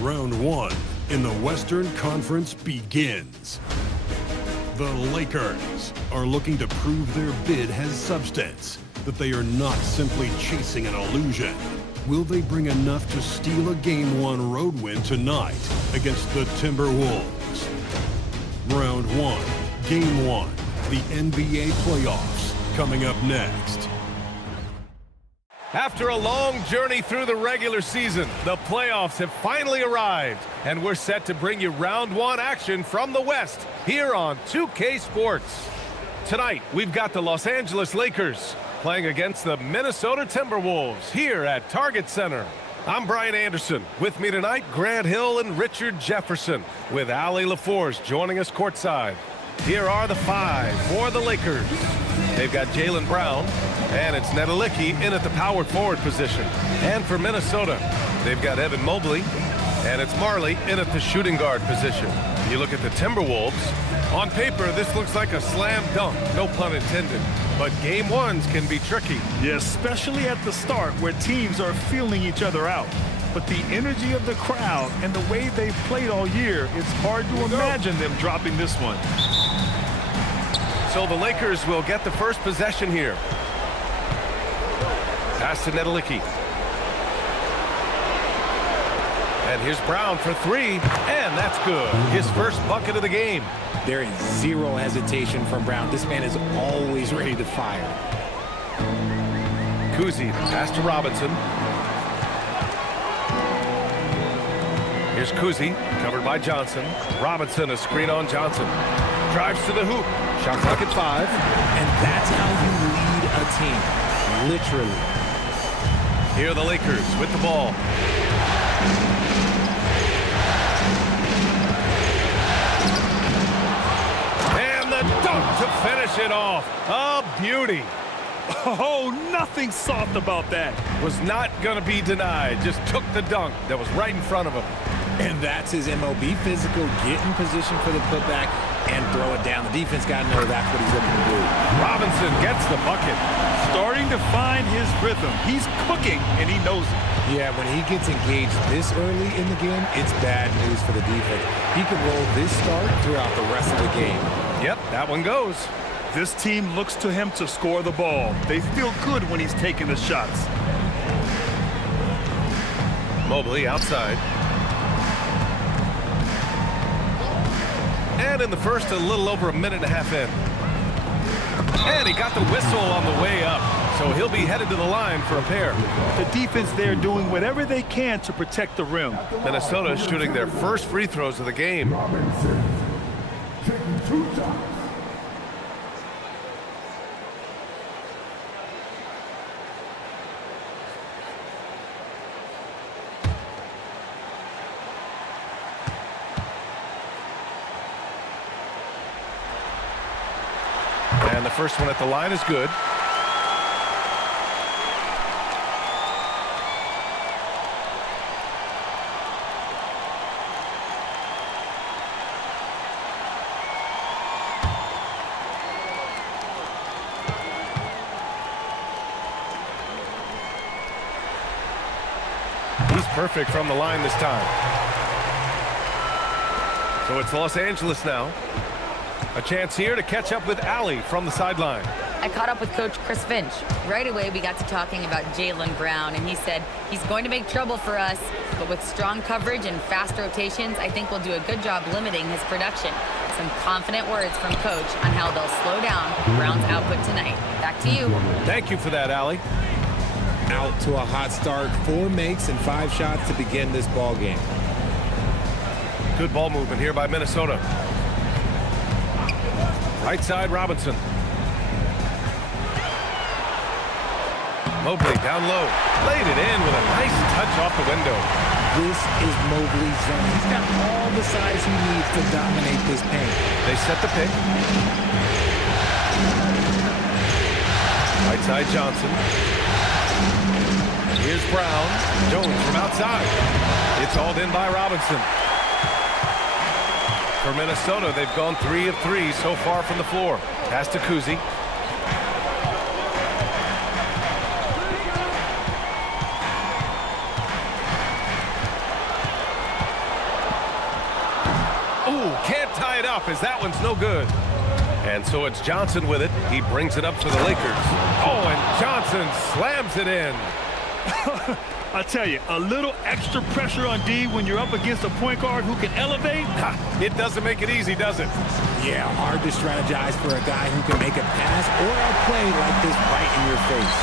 Round one in the Western Conference begins. The Lakers are looking to prove their bid has substance, that they are not simply chasing an illusion. Will they bring enough to steal a Game 1 road win tonight against the Timberwolves? Round one, Game 1, the NBA playoffs, coming up next. After a long journey through the regular season, the playoffs have finally arrived, and we're set to bring you round one action from the West here on 2K Sports. Tonight, we've got the Los Angeles Lakers playing against the Minnesota Timberwolves here at Target Center. I'm Brian Anderson. With me tonight, Grant Hill and Richard Jefferson, with Allie LaForce joining us courtside. Here are the five for the Lakers. They've got Jaylen Brown, and it's Nedelicki in at the power forward position. And for Minnesota, they've got Evan Mobley, and it's Majerle in at the shooting guard position. You look at the Timberwolves, on paper this looks like a slam dunk, no pun intended. But game ones can be tricky. Yeah, especially at the start where teams are feeling each other out. But the energy of the crowd and the way they've played all year, it's hard to imagine them dropping this one. So the Lakers will get the first possession here. Pass to Nedelicki. And here's Brown for three, and that's good. His first bucket of the game. There is zero hesitation from Brown. This man is always ready to fire. Cousy, pass to Robinson. Here's Cousy, covered by Johnson. Robinson, a screen on Johnson. Drives to the hoop. Shot clock at 5. And that's how you lead a team, literally. Here are the Lakers with the ball. And the dunk to finish it off. A beauty. Oh, nothing soft about that. Was not going to be denied. Just took the dunk that was right in front of him. And that's his MO. Be physical, get in position for the putback, and throw it down. The defense got to know that's what he's looking to do. Robinson gets the bucket. Starting to find his rhythm. He's cooking, and he knows it. Yeah, when he gets engaged this early in the game, it's bad news for the defense. He could roll this start throughout the rest of the game. Yep, that one goes. This team looks to him to score the ball. They feel good when he's taking the shots. Mobley outside. And in the first, a little over a minute and a half in. And he got the whistle on the way up, so he'll be headed to the line for a pair. The defense there doing whatever they can to protect the rim. Minnesota shooting their first free throws of the game. And the first one at the line is good. He's perfect from the line this time. So it's Los Angeles now. A chance here to catch up with Allie from the sideline. I caught up with Coach Chris Finch. Right away, we got to talking about Jaylen Brown, and he said he's going to make trouble for us, but with strong coverage and fast rotations, I think we'll do a good job limiting his production. Some confident words from Coach on how they'll slow down Brown's output tonight. Back to you. Thank you for that, Allie. Out to a hot start, 4 makes and 5 shots to begin this ball game. Good ball movement here by Minnesota. Right side, Robinson. Mobley down low. Laid it in with a nice touch off the window. This is Mobley's zone. He's got all the size he needs to dominate this paint. They set the pick. Right side, Johnson. Here's Brown. Jones from outside. It's hauled in by Robinson. For Minnesota, they've gone 3 of 3 so far from the floor. Pass to Cousy. up as that one's no good. And so it's Johnson with it. He brings it up for the Lakers. Oh, and Johnson slams it in. I tell you, a little extra pressure on D when you're up against a point guard who can elevate. It doesn't make it easy, does it? Yeah, hard to strategize for a guy who can make a pass or a play like this right in your face.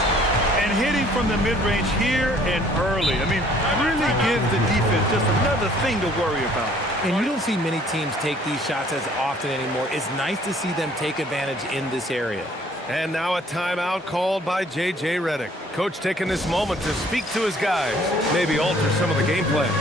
And hitting from the mid-range here and early. I mean, really gives the defense just another thing to worry about. And you don't see many teams take these shots as often anymore. It's nice to see them take advantage in this area. And now a timeout called by J.J. Redick. Coach taking this moment to speak to his guys, maybe alter some of the game plan.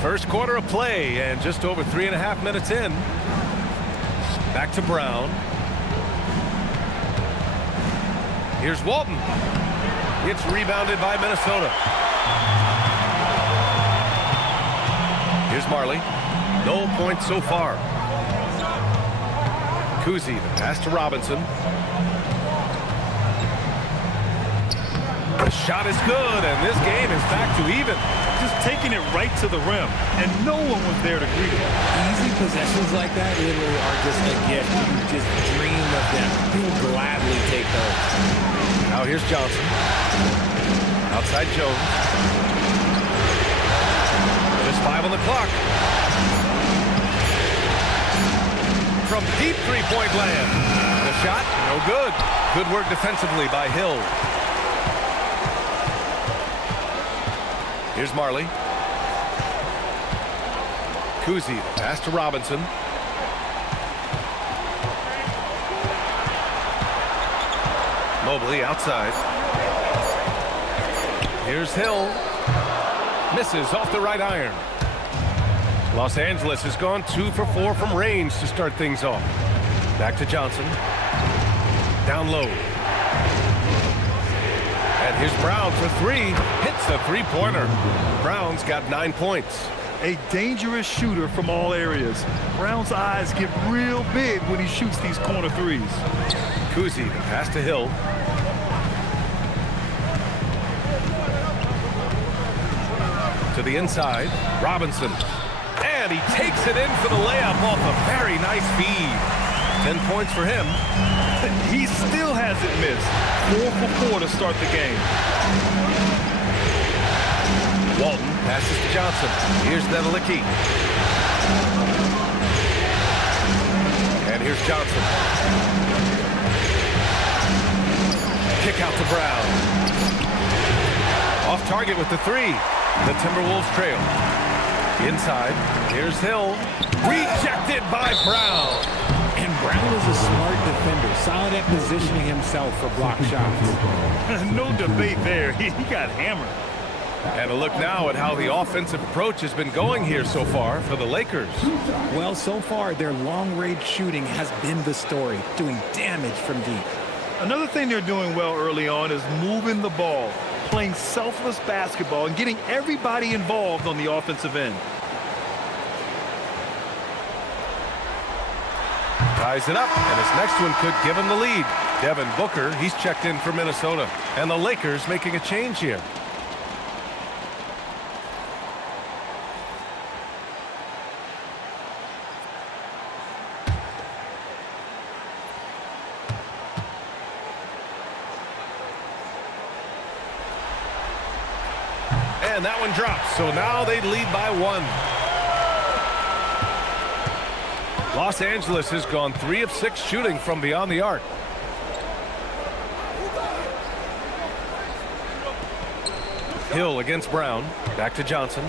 First quarter of play and just over 3.5 minutes in. Back to Brown. Here's Walton. It's rebounded by Minnesota. Here's Marley. No points so far. Cousy, the pass to Robinson. The shot is good, and this game is back to even. Just taking it right to the rim, and no one was there to greet it. Easy possessions like that literally are just a gift. You just dream of them. He'll gladly take those. Now here's Johnson. Outside Jones. Just 5 on the clock. From deep three-point land. The shot, no good. Good work defensively by Hill. Here's Marley. Cousy, pass to Robinson. Mobley outside. Here's Hill. Misses off the right iron. Los Angeles has gone 2 for 4 from range to start things off. Back to Johnson. Down low. And here's Brown for 3. Hits the three-pointer. Brown's got 9 points. A dangerous shooter from all areas. Brown's eyes get real big when he shoots these corner threes. Cousy, the pass to Hill. To the inside. Robinson. And he takes it in for the layup off a very nice feed. 10 points for him. He still hasn't missed. 4 for 4 to start the game. Walton passes to Johnson. Here's Nedelicki. And here's Johnson. Kick out to Brown. Off target with the 3. The Timberwolves trail. Inside. Here's Hill. Rejected by Brown. And Brown is a smart defender, solid at positioning himself for block shots. No debate there. He got hammered. And a look now at how the offensive approach has been going here so far for the Lakers. Well, so far, their long-range shooting has been the story, doing damage from deep. Another thing they're doing well early on is moving the ball, playing selfless basketball, and getting everybody involved on the offensive end. Ties it up, and his next one could give him the lead. Devin Booker, he's checked in for Minnesota. And the Lakers making a change here. And that one drops, so now they lead by 1. Los Angeles has gone 3 of 6 shooting from beyond the arc. Hill against Brown. Back to Johnson.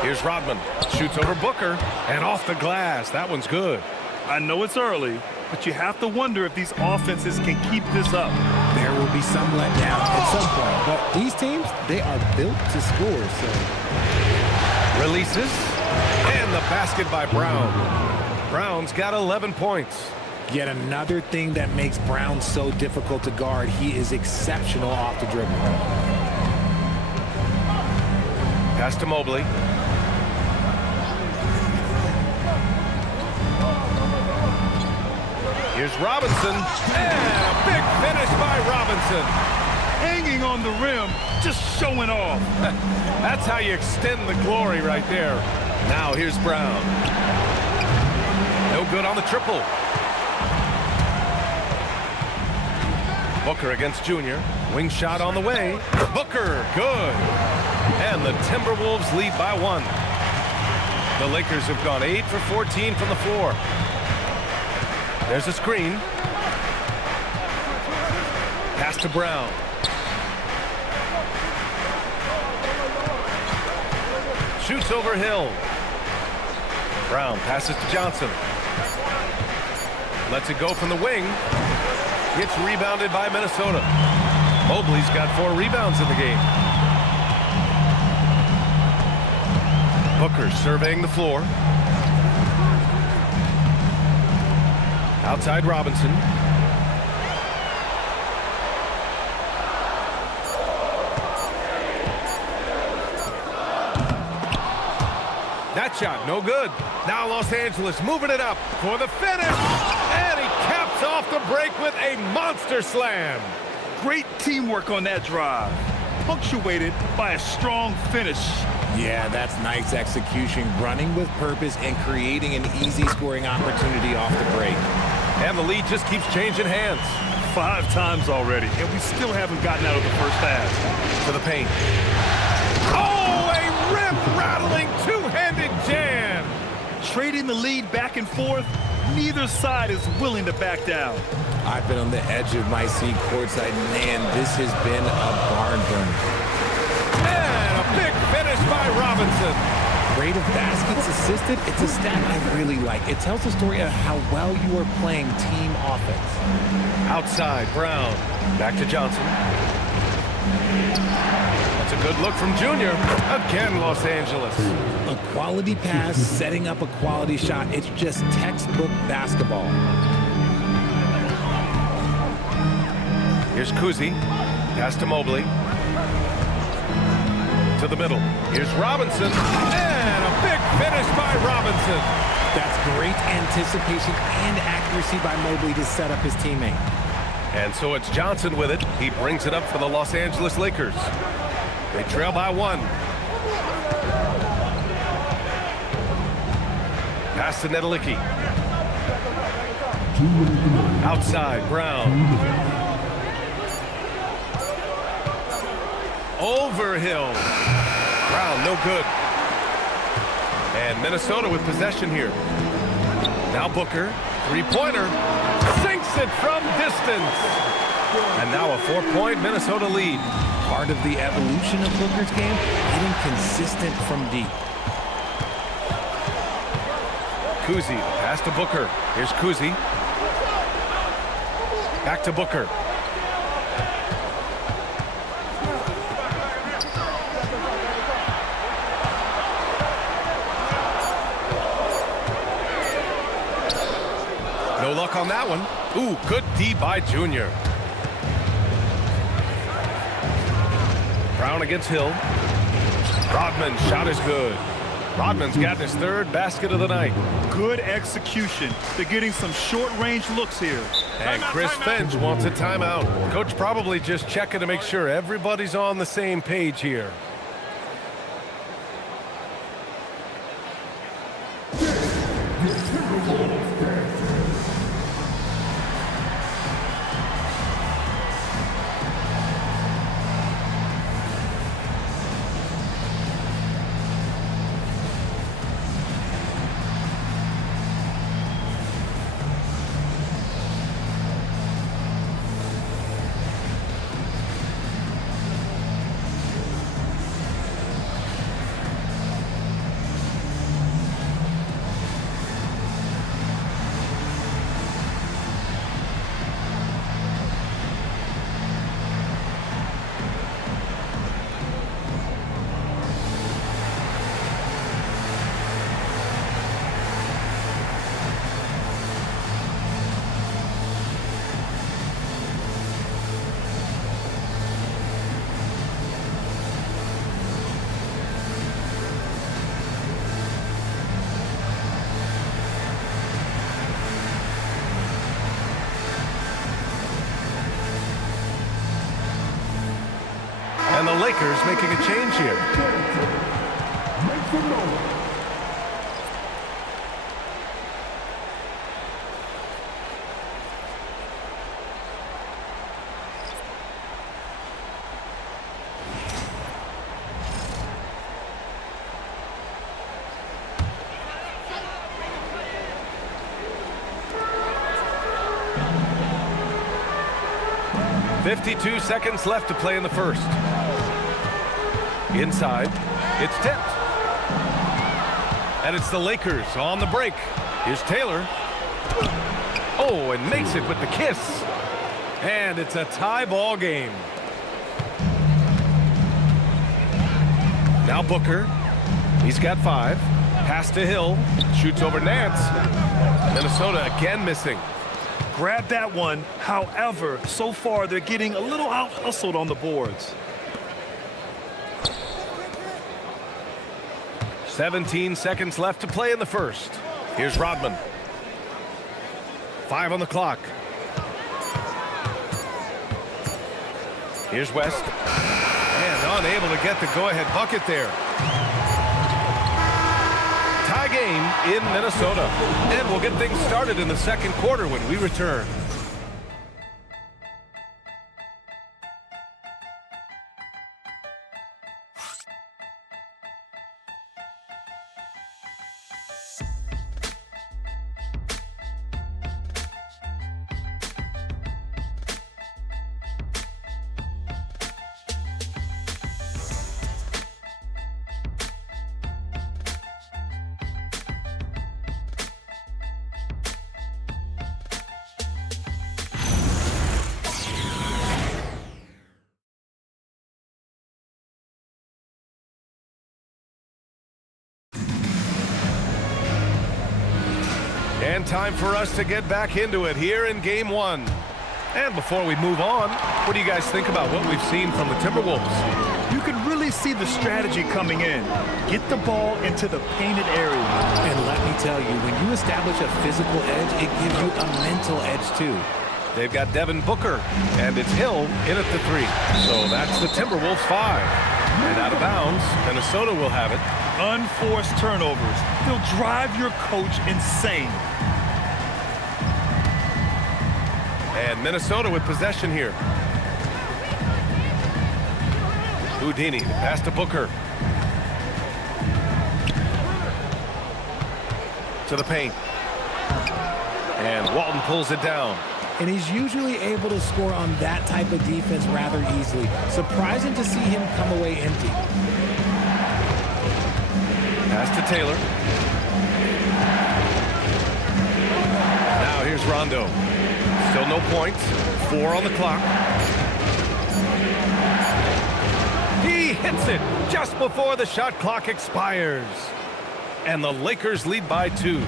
Here's Rodman. Shoots over Booker. And off the glass. That one's good. I know it's early, but you have to wonder if these offenses can keep this up. There will be some letdown at some point, but these teams, they are built to score, so. Releases. And the basket by Brown. Brown's got 11 points. Yet another thing that makes Brown so difficult to guard, he is exceptional off the dribble. Pass to Mobley. Here's Robinson. And a big finish by Robinson. Hanging on the rim, just showing off. That's how you extend the glory right there. Now here's Brown. No good on the triple. Booker against Junior. Wing shot on the way. Booker, good. And the Timberwolves lead by 1. The Lakers have gone 8 for 14 from the floor. There's a screen. Pass to Brown. Shoots over Hill. Brown passes to Johnson. Lets it go from the wing. Gets rebounded by Minnesota. Mobley's got 4 rebounds in the game. Booker surveying the floor. Outside Robinson. That shot, no good. Now Los Angeles moving it up for the finish. And he caps off the break with a monster slam. Great teamwork on that drive, punctuated by a strong finish. Yeah, that's nice execution, running with purpose and creating an easy scoring opportunity off the break. And the lead just keeps changing hands. 5 times already, and we still haven't gotten out of the first half. To the paint. Oh, a rip-rattling two-handed jam. Trading the lead back and forth, neither side is willing to back down. I've been on the edge of my seat courtside. Man, this has been a barn burner. And a big finish by Robinson. Rate of baskets assisted, it's a stat I really like. It tells the story of how well you are playing team offense. Outside, Brown. Back to Johnson. That's a good look from Junior. Again, Los Angeles. A quality pass, setting up a quality shot. It's just textbook basketball. Here's Cousy. Pass to Mobley. To the middle. Here's Robinson. And a big finish by Robinson. That's great anticipation and accuracy by Mobley to set up his teammate. And so it's Johnson with it. He brings it up for the Los Angeles Lakers. They trail by 1. Pass to Nedelicki. Outside, Brown. Over Hill. Brown, no good. And Minnesota with possession here. Now Booker, three-pointer. Sinks it from distance. And now a 4-point Minnesota lead. Part of the evolution of Booker's game, getting consistent from deep. Cousy, pass to Booker. Here's Cousy. Back to Booker. No luck on that one. Ooh, good D by Junior. Brown against Hill. Rodman, shot is good. Rodman's got his third basket of the night. Good execution. They're getting some short-range looks here. And Chris Finch wants a timeout. Coach probably just checking to make sure everybody's on the same page here. And the Lakers making a change here. .52 seconds left to play in the first. Inside, it's tipped. And it's the Lakers on the break. Here's Taylor. Oh, and makes it with the kiss. And it's a tie ball game. Now Booker. He's got 5. Pass to Hill. Shoots over Nance. Minnesota again missing. Grab that one. However, so far they're getting a little out-hustled on the boards. 17 seconds left to play in the first. Here's Rodman. 5 on the clock. Here's West. And unable to get the go-ahead bucket there. Tie game in Minnesota. And we'll get things started in the second quarter when we return. And time for us to get back into it here in Game 1. And before we move on, what do you guys think about what we've seen from the Timberwolves? You can really see the strategy coming in. Get the ball into the painted area. And let me tell you, when you establish a physical edge, it gives you a mental edge too. They've got Devin Booker, and it's Hill in at the 3. So that's the Timberwolves 5. And out of bounds, Minnesota will have it. Unforced turnovers. They'll drive your coach insane. And Minnesota with possession here. Houdini, pass to Booker. To the paint. And Walton pulls it down. And he's usually able to score on that type of defense rather easily. Surprising to see him come away empty. Pass to Taylor. Now here's Rondo. Still no points. 4 on the clock. He hits it just before the shot clock expires. And the Lakers lead by 2.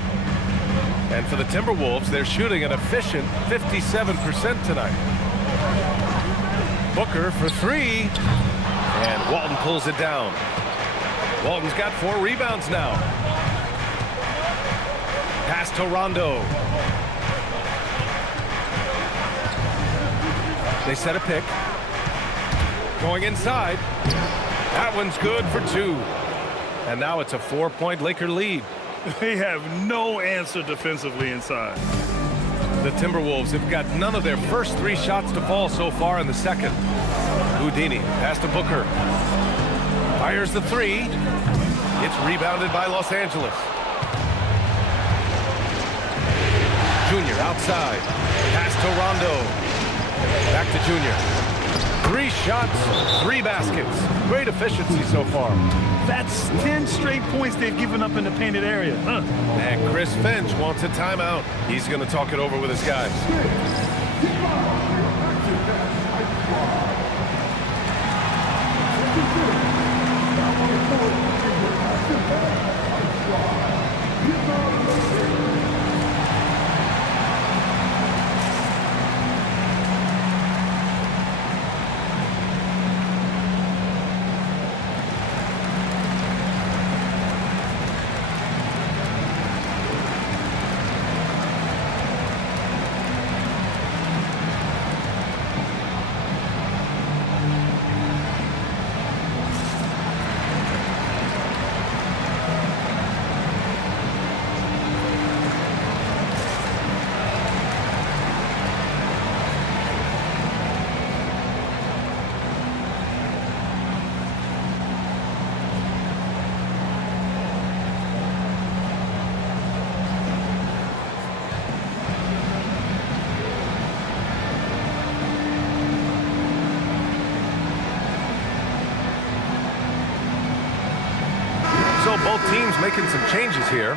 And for the Timberwolves, they're shooting an efficient 57% tonight. Booker for 3. And Walton pulls it down. Walton's got 4 rebounds now. Pass to Rondo. They set a pick. Going inside. That one's good for 2. And now it's a 4-point Laker lead. They have no answer defensively inside. The Timberwolves have got none of their first 3 shots to fall so far in the second. Houdini, pass to Booker. Fires the 3. It's rebounded by Los Angeles. Junior outside. Pass to Rondo. Back to Junior. 3 shots, 3 baskets. Great efficiency so far. That's 10 straight points they've given up in the painted area. And Chris Finch wants a timeout. He's going to talk it over with his guys. So both teams making some changes here.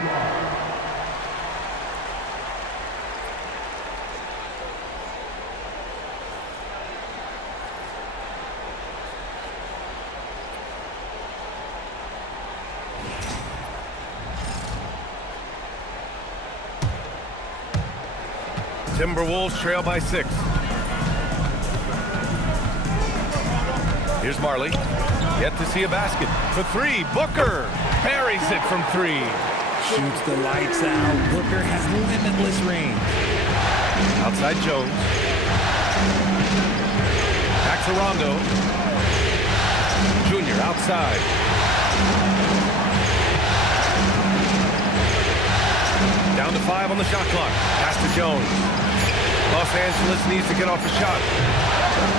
Timberwolves trail by 6. Here's Marley. Yet to see a basket. For 3, Booker buries it from 3. Shoots the lights out. Booker has limitless range. Outside Jones. Back to Rondo. Junior outside. Down to 5 on the shot clock. Pass to Jones. Los Angeles needs to get off a shot.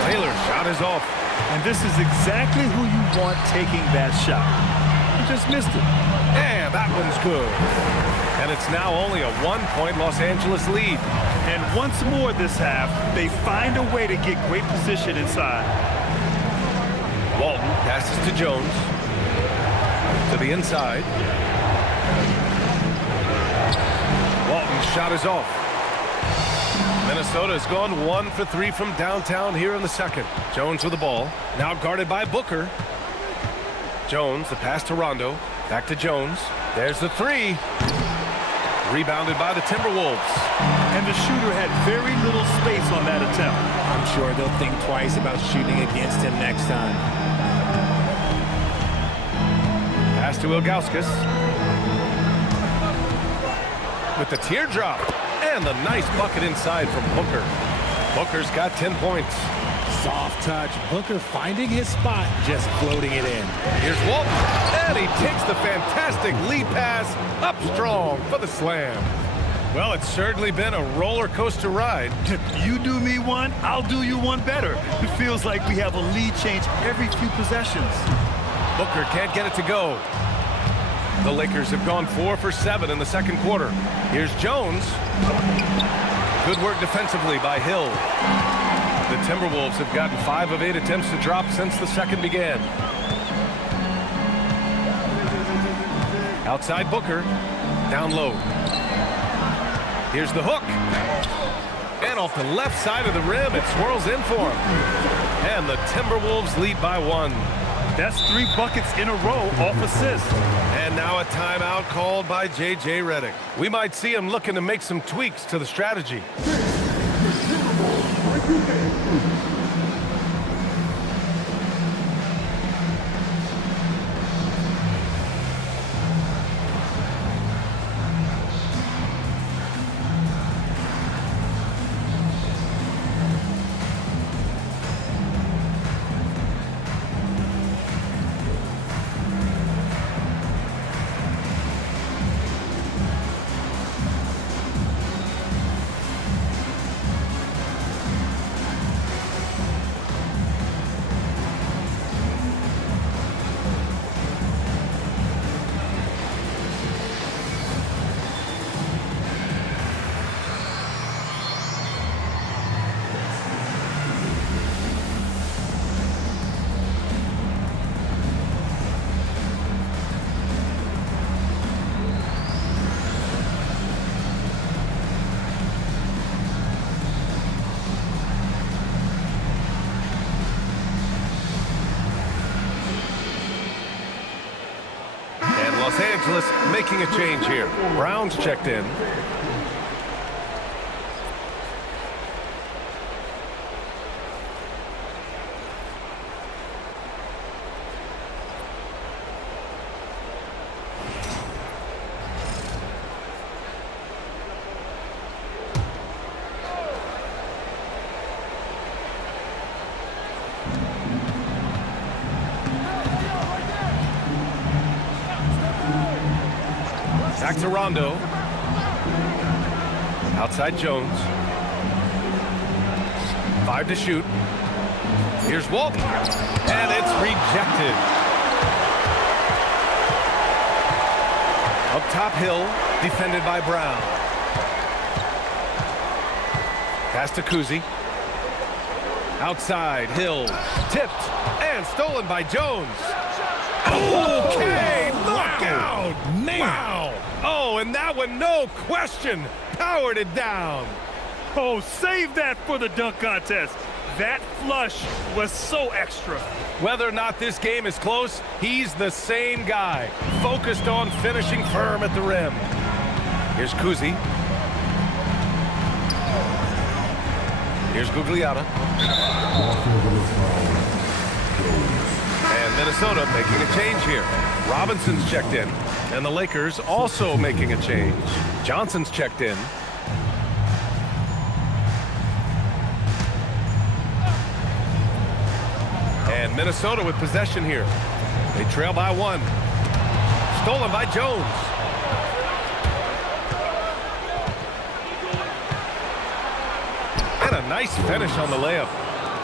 Taylor's shot is off. And this is exactly who you want taking that shot. He just missed it. And that one's good. And it's now only a 1-point Los Angeles lead. And once more this half, they find a way to get great position inside. Walton passes to Jones. To the inside. Walton's shot is off. Minnesota has gone 1 for 3 from downtown here in the second. Jones with the ball. Now guarded by Booker. Jones, the pass to Rondo. Back to Jones. There's the 3. Rebounded by the Timberwolves. And the shooter had very little space on that attempt. I'm sure they'll think twice about shooting against him next time. Pass to Ilgauskas. With the teardrop. And the nice bucket inside from Booker. Booker's got 10 points. Soft touch. Booker finding his spot, just floating it in. Here's Walton. And he takes the fantastic lead pass up strong for the slam. Well, it's certainly been a roller coaster ride. You do me one, I'll do you one better. It feels like we have a lead change every few possessions. Booker can't get it to go. The Lakers have gone 4 for 7 in the second quarter. Here's Jones. Good work defensively by Hill. The Timberwolves have gotten 5 of 8 attempts to drop since the second began. Outside Booker. Down low. Here's the hook. And off the left side of the rim, it swirls in for him. And the Timberwolves lead by 1. That's 3 buckets in a row off assist. And now a timeout called by J.J. Redick. We might see him looking to make some tweaks to the strategy. Los Angeles making a change here. Brown's checked in. Back to Rondo. Outside Jones. 5 to shoot. Here's Walton. And it's rejected. Up top, Hill. Defended by Brown. Pass to Cousy. Outside, Hill. Tipped. And stolen by Jones. Okay, look out! Man. Wow! Oh, and that one, no question, powered it down. Oh, save that for the dunk contest. That flush was so extra. Whether or not this game is close, he's the same guy, focused on finishing firm at the rim. Here's Cousy. Here's Gugliotta. And Minnesota making a change here. Robinson's checked in. And the Lakers also making a change. Johnson's checked in. And Minnesota with possession here. They trail by 1. Stolen by Jones. And a nice finish on the layup.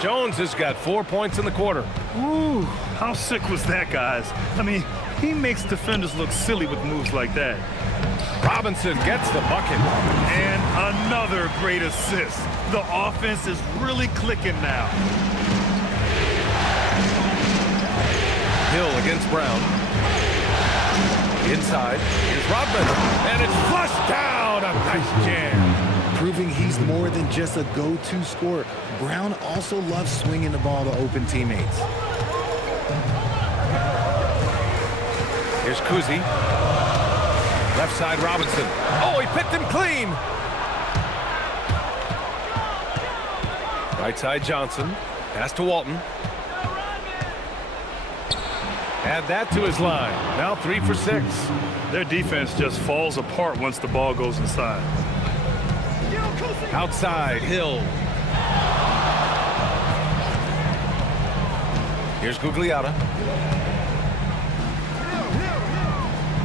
Jones has got 4 points in the quarter. Ooh, how sick was that, guys? I mean, he makes defenders look silly with moves like that. Robinson gets the bucket. And another great assist. The offense is really clicking now. Hill against Brown. Inside. Here's Rodman. And it's flushed down. A nice jam. Proving he's more than just a go-to scorer. Brown also loves swinging the ball to open teammates. Here's Cousy. Left side, Robinson. Oh, he picked him clean. Right side, Johnson. Pass to Walton. Add that to his line. Now 3 for 6. Their defense just falls apart once the ball goes inside. Outside, Hill. Here's Gugliotta.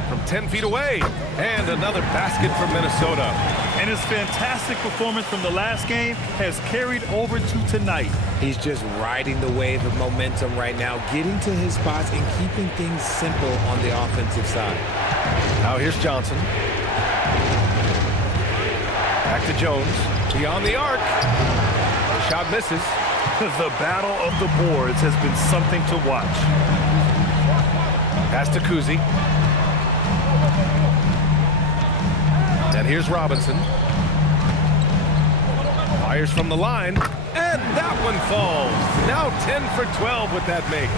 From 10 feet away. And another basket from Minnesota. And his fantastic performance from the last game has carried over to tonight. He's just riding the wave of momentum right now, getting to his spots and keeping things simple on the offensive side. Now here's Johnson. Back to Jones. Beyond the arc. The shot misses. The battle of the boards has been something to watch. Pass to Cousy. And here's Robinson. Fires from the line. And that one falls. Now 10 for 12 with that make.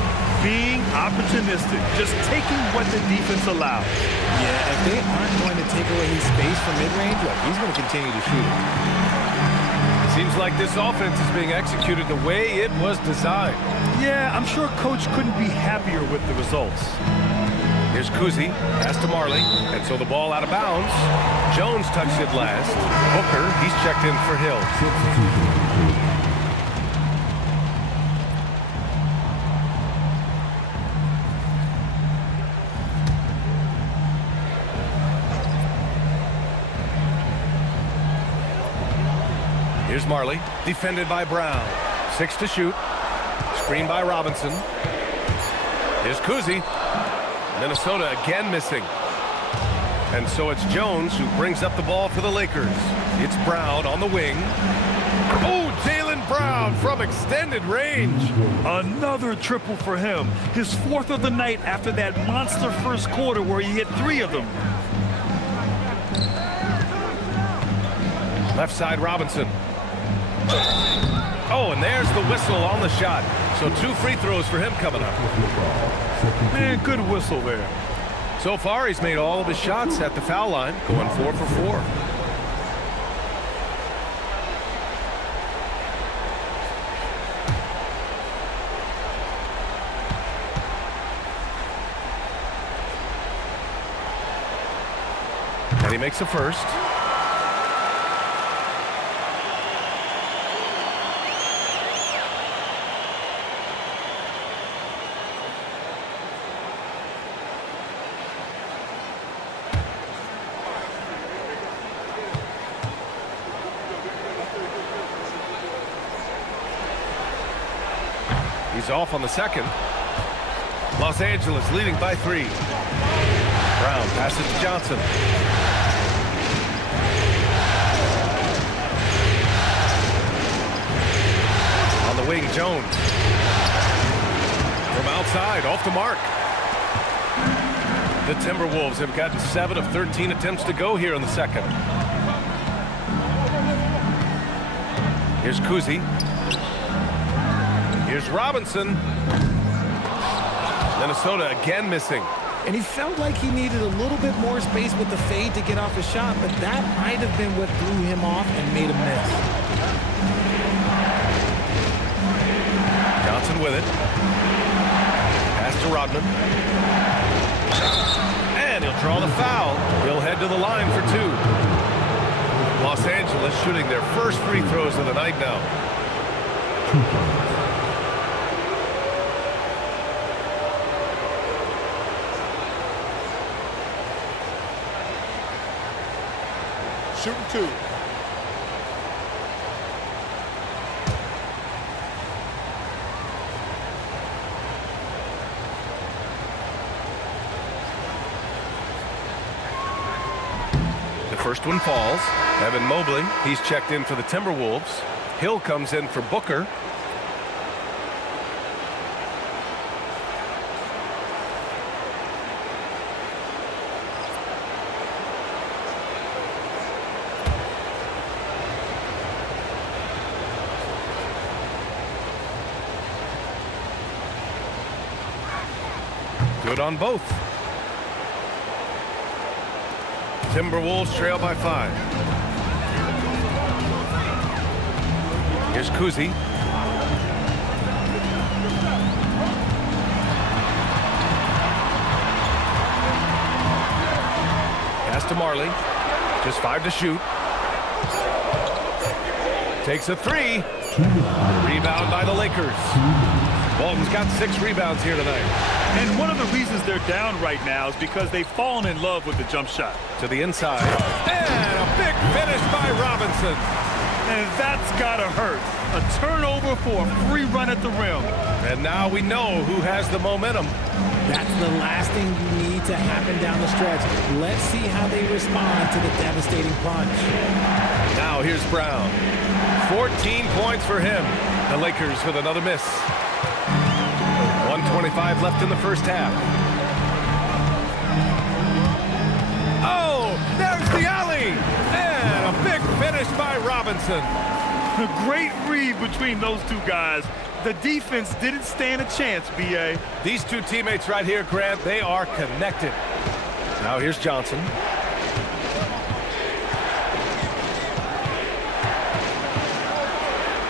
Being opportunistic, just taking what the defense allows. Yeah, if they aren't going to take away his space from mid-range, look, he's going to continue to shoot. Seems like this offense is being executed the way it was designed. Yeah, I'm sure Coach couldn't be happier with the results. Here's Cousy, pass to Marley, and so the ball out of bounds. Jones touched it last. Booker, he's checked in for Hill. Here's Marley, defended by Brown. 6 to shoot. Screen by Robinson. Here's Cousy. Minnesota again missing. And so it's Jones who brings up the ball for the Lakers. It's Brown on the wing. Oh, Jaylen Brown from extended range. Another triple for him. His 4th of the night after that monster first quarter where he hit 3 of them. Left side, Robinson. Oh, and there's the whistle on the shot. So 2 free throws for him coming up. Man, good whistle there. So far, he's made all of his shots at the foul line, going 4 for 4. And he makes the first. He's off on the second. Los Angeles leading by 3. Brown passes to Johnson. On the wing, Jones. From outside, off the mark. The Timberwolves have gotten 7 of 13 attempts to go here in the second. Here's Cousy. Here's Robinson. Minnesota again missing. And he felt like he needed a little bit more space with the fade to get off his shot, but that might have been what threw him off and made him miss. Johnson with it. Pass to Rodman. And he'll draw the foul. He'll head to the line for 2. Los Angeles shooting their first free throws of the night now. Shooting 2. The first one falls. Devin Mobley, he's checked in for the Timberwolves. Hill comes in for Booker. Good on both. Timberwolves trail by 5. Here's Cousy. Pass to Majerle. Just 5 to shoot. Takes a 3. Rebound by the Lakers. Walton's got 6 rebounds here tonight. And one of the reasons they're down right now is because they've fallen in love with the jump shot. To the inside. And a big finish by Robinson. And that's got to hurt. A turnover for a free run at the rim. And now we know who has the momentum. That's the last thing you need to happen down the stretch. Let's see how they respond to the devastating punch. Now here's Brown. 14 points for him. The Lakers with another miss. 1:25 left in the first half. Oh, there's the alley. And a big finish by Robinson. A great read between those two guys. The defense didn't stand a chance, B.A. These two teammates right here, Grant, they are connected. Now here's Johnson.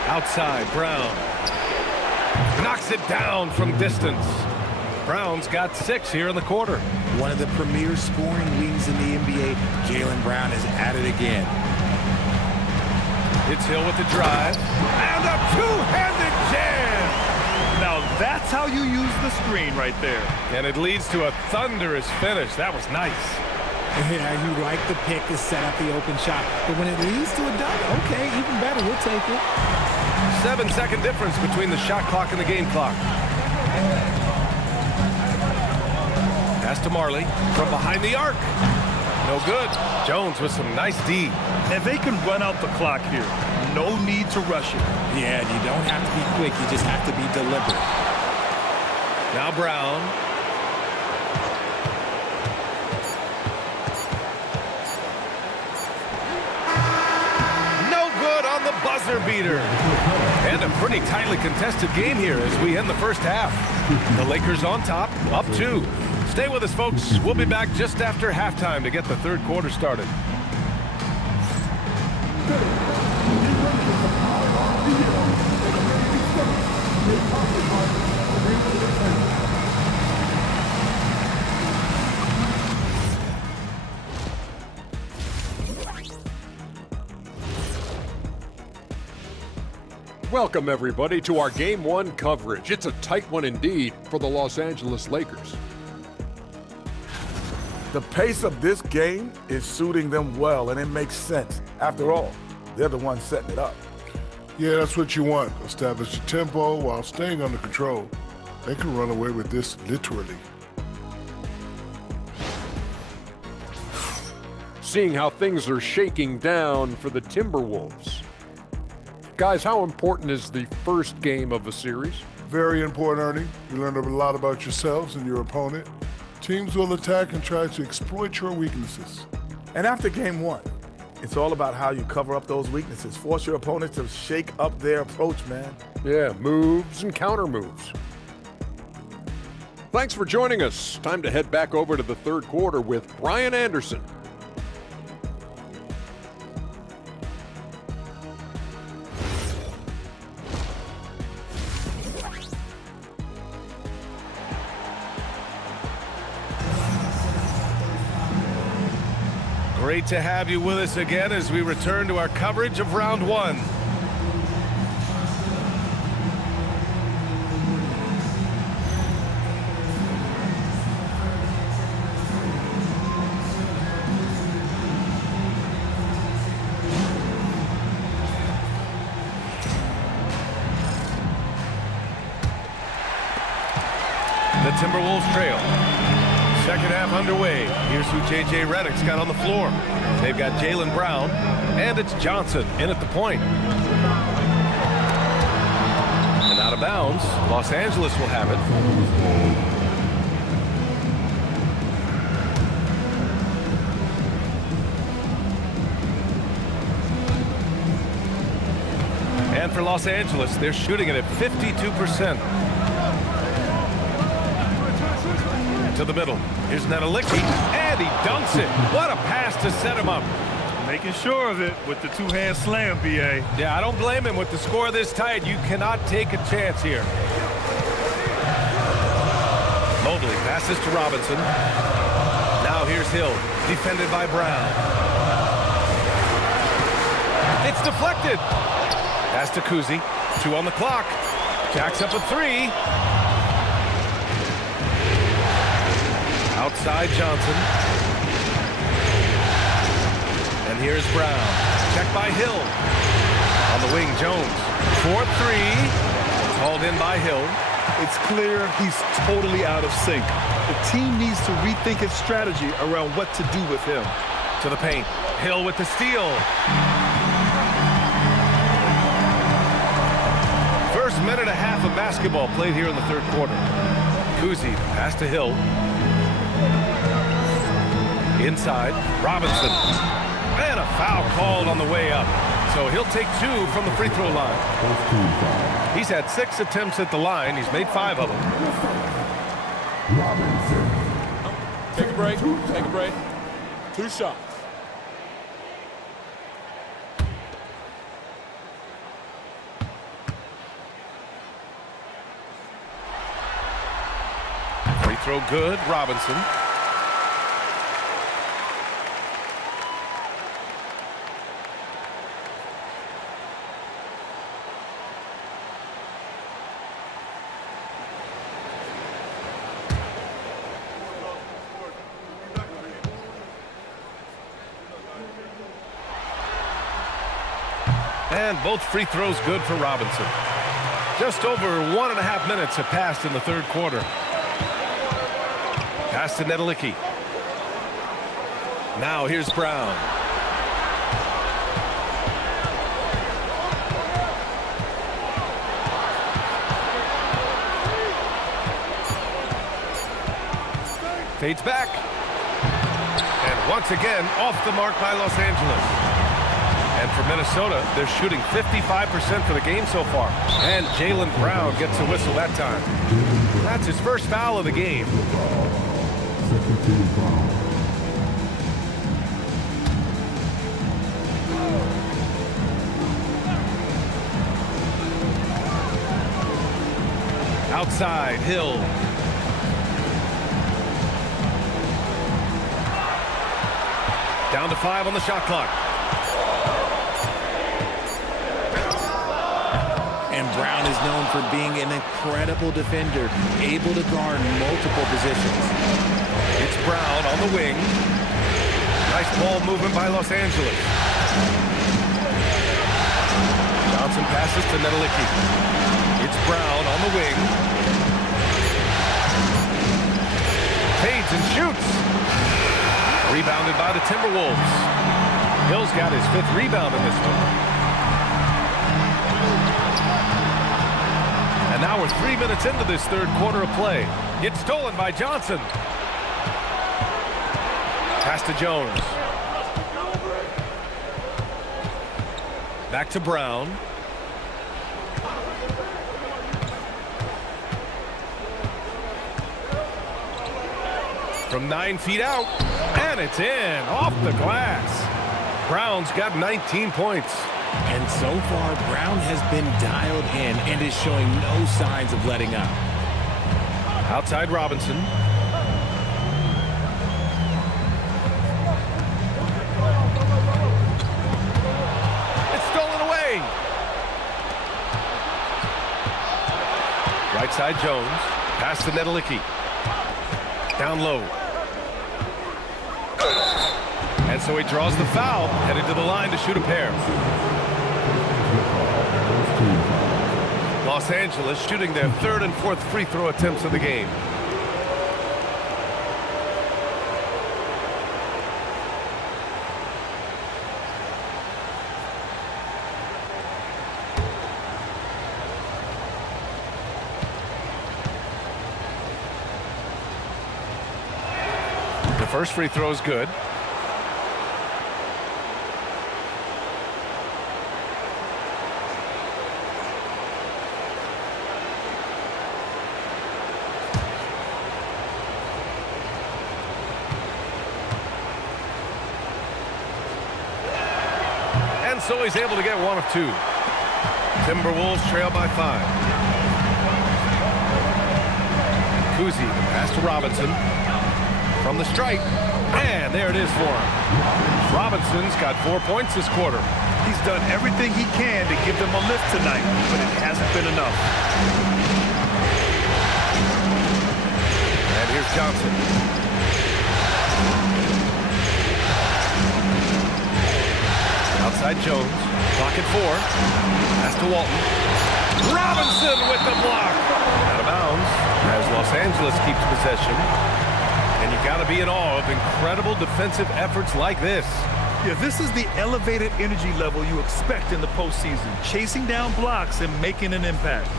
Outside, Brown. Knocks it down from distance. Brown's got 6 here in the quarter. One of the premier scoring wings in the NBA, Jaylen Brown is at it again. It's Hill with the drive. And a two-handed jam! Now that's how you use the screen right there. And it leads to a thunderous finish. That was nice. Yeah, you like the pick to set up the open shot. But when it leads to a dunk, okay, even better, we'll take it. 7-second difference between the shot clock and the game clock. Pass to Majerle from behind the arc. No good. Jones with some nice D. And they can run out the clock here. No need to rush it. Yeah, you don't have to be quick. You just have to be deliberate. Now Brown. No good on the buzzer beater. And a pretty tightly contested game here as we end the first half. The Lakers on top, Up 2. Stay with us, folks. We'll be back just after halftime to get the third quarter started. Welcome, everybody, to our Game 1 coverage. It's a tight one indeed for the Los Angeles Lakers. The pace of this game is suiting them well, and it makes sense. After all, they're the ones setting it up. Yeah, that's what you want. Establish your tempo while staying under control. They can run away with this literally. Seeing how things are shaking down for the Timberwolves. Guys, how important is the first game of a series? Very important, Ernie. You learn a lot about yourselves and your opponent. Teams will attack and try to exploit your weaknesses. And after game 1, it's all about how you cover up those weaknesses. Force your opponent to shake up their approach, man. Yeah, moves and counter moves. Thanks for joining us. Time to head back over to the third quarter with Brian Anderson. Great to have you with us again as we return to our coverage of round 1. The Timberwolves trail. Second half underway. Here's who J.J. Redick's got on the floor. They've got Jaylen Brown, and it's Johnson in at the point. And out of bounds, Los Angeles will have it. And for Los Angeles, they're shooting it at 52%. To the middle. Here's Nedelicki, and he dunks it. What a pass to set him up. Making sure of it with the two-hand slam, B.A. Yeah, I don't blame him. With the score this tight, you cannot take a chance here. Mobley passes to Robinson. Now here's Hill, defended by Brown. It's deflected. Pass to Cousy. 2 on the clock. Jacks up a 3. Outside Johnson. And here's Brown. Checked by Hill. On the wing, Jones. 4-3. Hauled in by Hill. It's clear he's totally out of sync. The team needs to rethink its strategy around what to do with him. To the paint. Hill with the steal. First minute and a half of basketball played here in the third quarter. Cousy pass to Hill. Inside, Robinson. And a foul called on the way up. So he'll take 2 from the free throw line. He's had 6 attempts at the line. He's made 5 of them. Robinson. Take a break. Take a break. 2 shots. Free throw good, Robinson. And both free throws good for Robinson. Just over 1.5 minutes have passed in the third quarter. Pass to Nedelicki. Now here's Brown. Fades back. And once again, off the mark by Los Angeles. And for Minnesota, they're shooting 55% for the game so far. And Jaylen Brown gets a whistle that time. That's his first foul of the game. Second team foul. Outside, Hill. Down to 5 on the shot clock. And Brown is known for being an incredible defender, able to guard multiple positions. It's Brown on the wing. Nice ball movement by Los Angeles. Johnson passes to Nedelicki. It's Brown on the wing. Fades and shoots. Rebounded by the Timberwolves. Hill's got his 5th rebound in this one. And now we're 3 minutes into this third quarter of play. It's stolen by Johnson. Pass to Jones. Back to Brown. From 9 feet out, and it's in, off the glass. Brown's got 19 points. And so far, Brown has been dialed in and is showing no signs of letting up. Outside Robinson. It's stolen away. Right side Jones. Pass to Nedelicki. Down low. And so he draws the foul, headed to the line to shoot a pair. Los Angeles shooting their 3rd and 4th free throw attempts of the game. The first free throw is good. And so he's able to get 1 of 2. Timberwolves trail by 5. Cousy, pass to Robinson. From the stripe, and there it is for him. Robinson's got 4 points this quarter. He's done everything he can to give them a lift tonight, but it hasn't been enough. And here's Johnson. Outside Jones, clock at 4. Pass to Walton. Robinson with the block. Out of bounds as Los Angeles keeps possession. And you got to be in awe of incredible defensive efforts like this. Yeah, this is the elevated energy level you expect in the postseason, chasing down blocks and making an impact.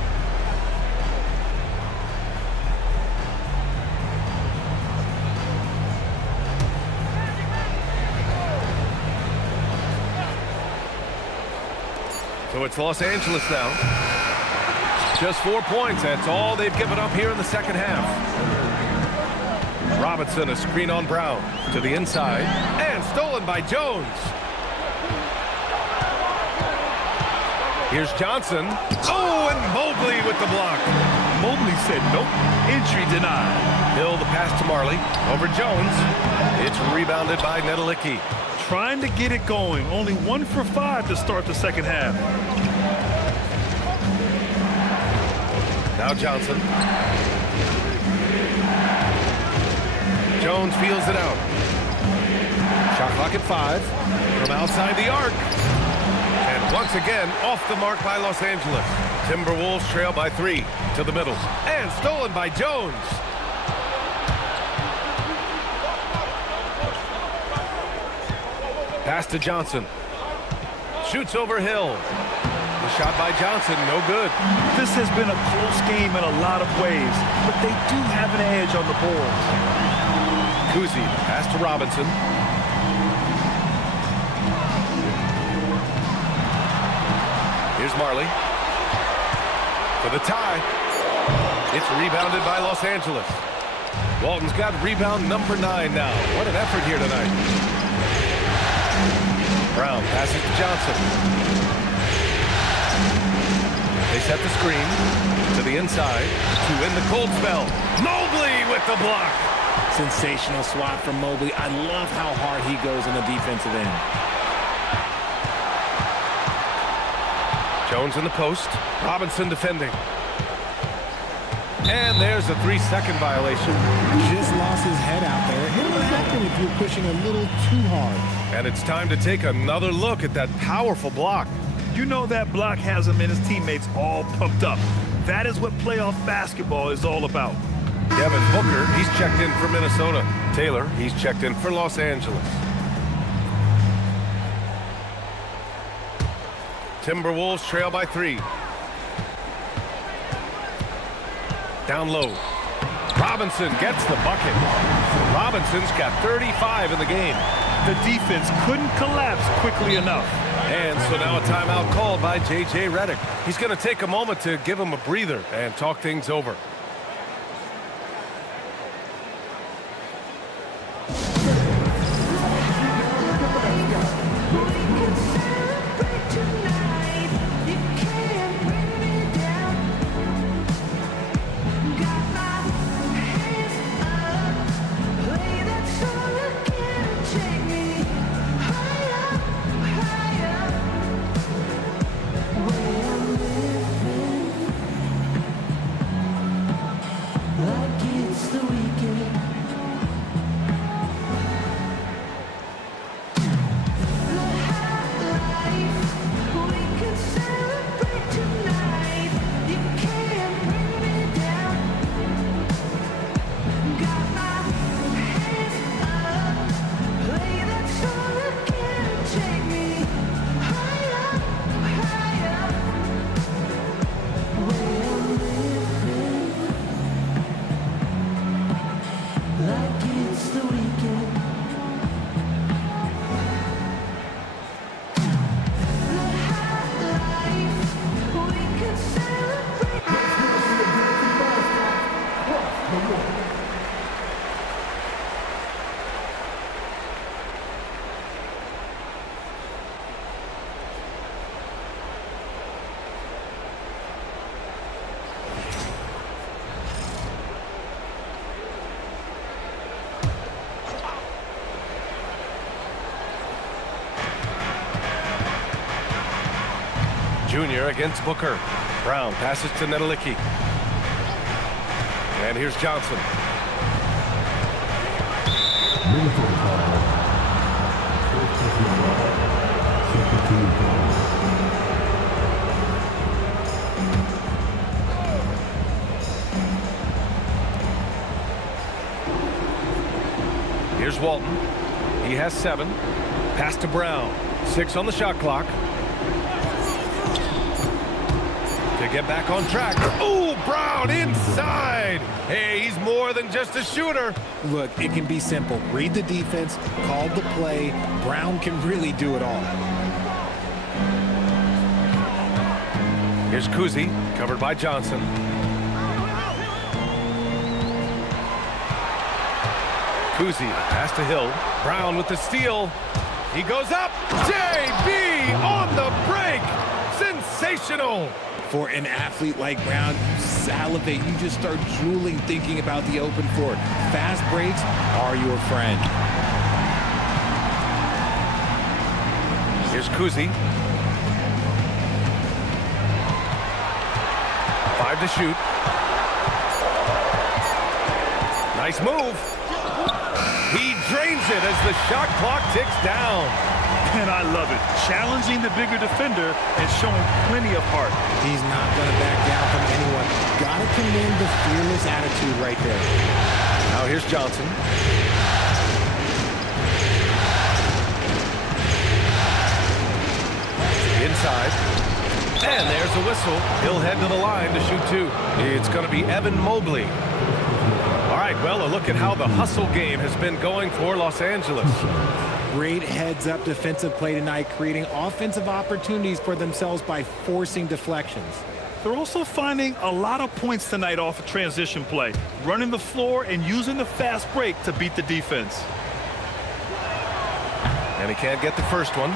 So it's Los Angeles now. Just 4 points. That's all they've given up here in the second half. Robinson, a screen on Brown to the inside, and stolen by Jones. Here's Johnson. Oh, and Mobley with the block. Mobley said nope, entry denied. Hill the pass to Marley, over Jones. It's rebounded by Nedelicki. Trying to get it going, only 1 for 5 to start the second half. Now Johnson. Jones feels it out. Shot clock at 5 from outside the arc. And once again, off the mark by Los Angeles. Timberwolves trail by 3 to the middle. And stolen by Jones. Pass to Johnson. Shoots over Hill. The shot by Johnson, no good. This has been a close game in a lot of ways, but they do have an edge on the boards. Cousy, pass to Robinson. Here's Marley. For the tie. It's rebounded by Los Angeles. Walton's got rebound number 9 now. What an effort here tonight. Brown passes to Johnson. They set the screen to the inside to win the cold spell. Mobley with the block. Sensational swat from Mobley. I love how hard he goes on the defensive end. Jones in the post. Robinson defending. And there's a 3-second violation. Just lost his head out there. It will happen if you're pushing a little too hard. And it's time to take another look at that powerful block. You know that block has him and his teammates all pumped up. That is what playoff basketball is all about. Devin Booker, he's checked in for Minnesota. Taylor, he's checked in for Los Angeles. Timberwolves trail by 3. Down low. Robinson gets the bucket. Robinson's got 35 in the game. The defense couldn't collapse quickly enough. And so now a timeout called by J.J. Redick. He's going to take a moment to give him a breather and talk things over. Junior against Booker. Brown passes to Nedelicki. And here's Johnson. Here's Walton. He has 7. Pass to Brown. 6 on the shot clock. To get back on track. Ooh, Brown inside. Hey, he's more than just a shooter. Look, it can be simple. Read the defense, call the play. Brown can really do it all. Here's Cousy, covered by Johnson. Cousy, pass to Hill. Brown with the steal. He goes up. JB on the break. Sensational. For an athlete like Brown, you salivate. You just start drooling thinking about the open floor. Fast breaks are your friend. Here's Cousy. 5 to shoot. Nice move. He drains it as the shot clock ticks down. And I love it. Challenging the bigger defender and showing plenty of heart. He's not going to back down from anyone. Got to commend the fearless attitude right there. Now here's Johnson. Inside. And there's a whistle. He'll head to the line to shoot 2. It's going to be Evan Mobley. All right, well, a look at how the hustle game has been going for Los Angeles. Great heads-up defensive play tonight, creating offensive opportunities for themselves by forcing deflections. They're also finding a lot of points tonight off of transition play, running the floor and using the fast break to beat the defense. And he can't get the first one.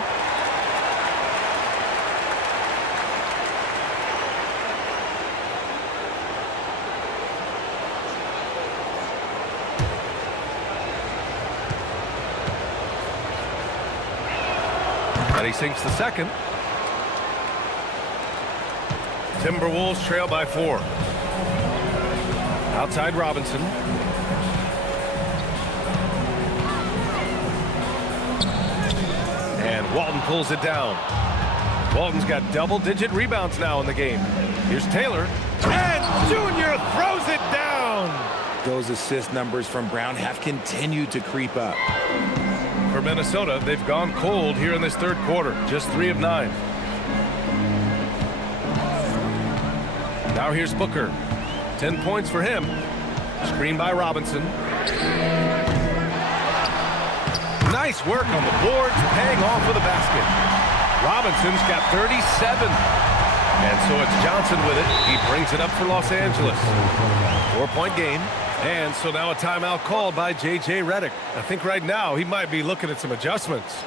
And he sinks the second. Timberwolves trail by 4. Outside Robinson. And Walton pulls it down. Walton's got double-digit rebounds now in the game. Here's Taylor. And Junior throws it down. Those assist numbers from Brown have continued to creep up. For Minnesota, they've gone cold here in this third quarter. Just 3 of 9. Now here's Booker. 10 points for him. Screen by Robinson. Nice work on the boards, paying off with a basket. Robinson's got 37. And so it's Johnson with it. He brings it up for Los Angeles. 4-point game. And so now a timeout called by J.J. Redick. I think right now he might be looking at some adjustments.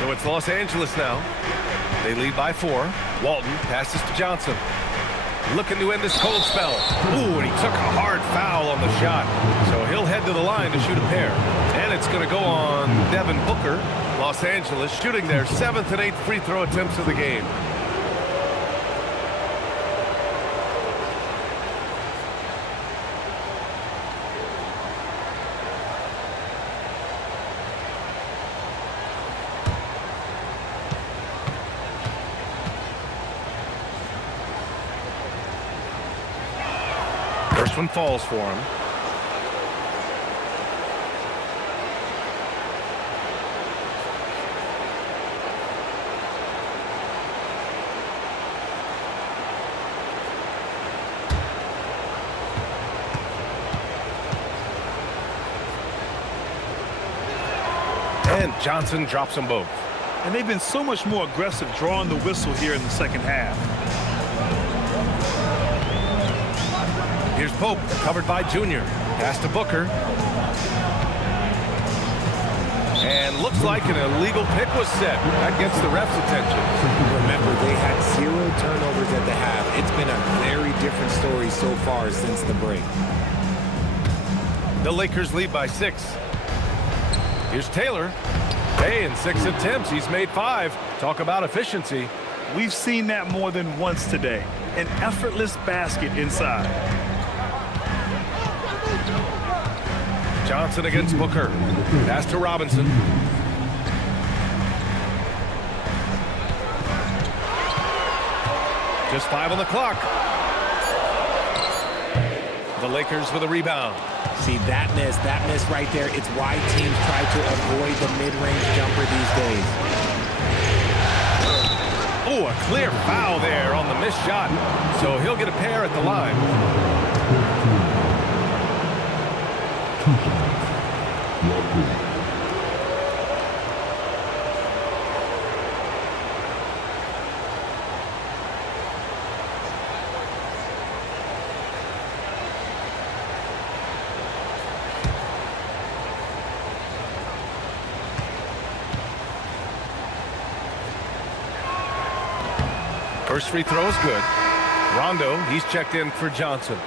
So it's Los Angeles now. They lead by 4. Walton passes to Johnson. Looking to end this cold spell. Ooh, and he took a hard foul on the shot. So he'll head to the line to shoot a pair. And it's going to go on Devin Booker. Los Angeles shooting their 7th and 8th free throw attempts of the game. First one falls for him. And Johnson drops them both. And they've been so much more aggressive drawing the whistle here in the second half. Here's Pope, covered by Junior. Pass to Booker. And looks like an illegal pick was set. That gets the ref's attention. Remember, they had 0 turnovers at the half. It's been a very different story so far since the break. The Lakers lead by 6. Here's Taylor. Hey, in 6 attempts, he's made 5. Talk about efficiency. We've seen that more than once today. An effortless basket inside. Johnson against Booker. Pass to Robinson. Just 5 on the clock. The Lakers with a rebound. See, that miss right there, it's why teams try to avoid the mid-range jumper these days. Oh, a clear foul there on the missed shot. So he'll get a pair at the line. First free throw is good. Rondo, he's checked in for Johnson.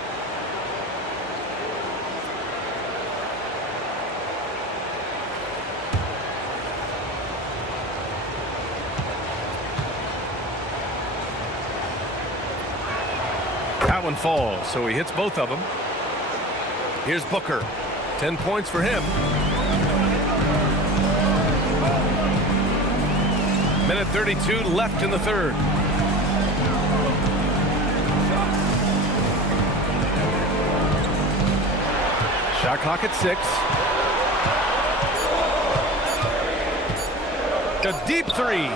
That one falls, so he hits both of them. Here's Booker. 10 points for him. Minute 32 left in the third. Shot clock at 6. A deep three.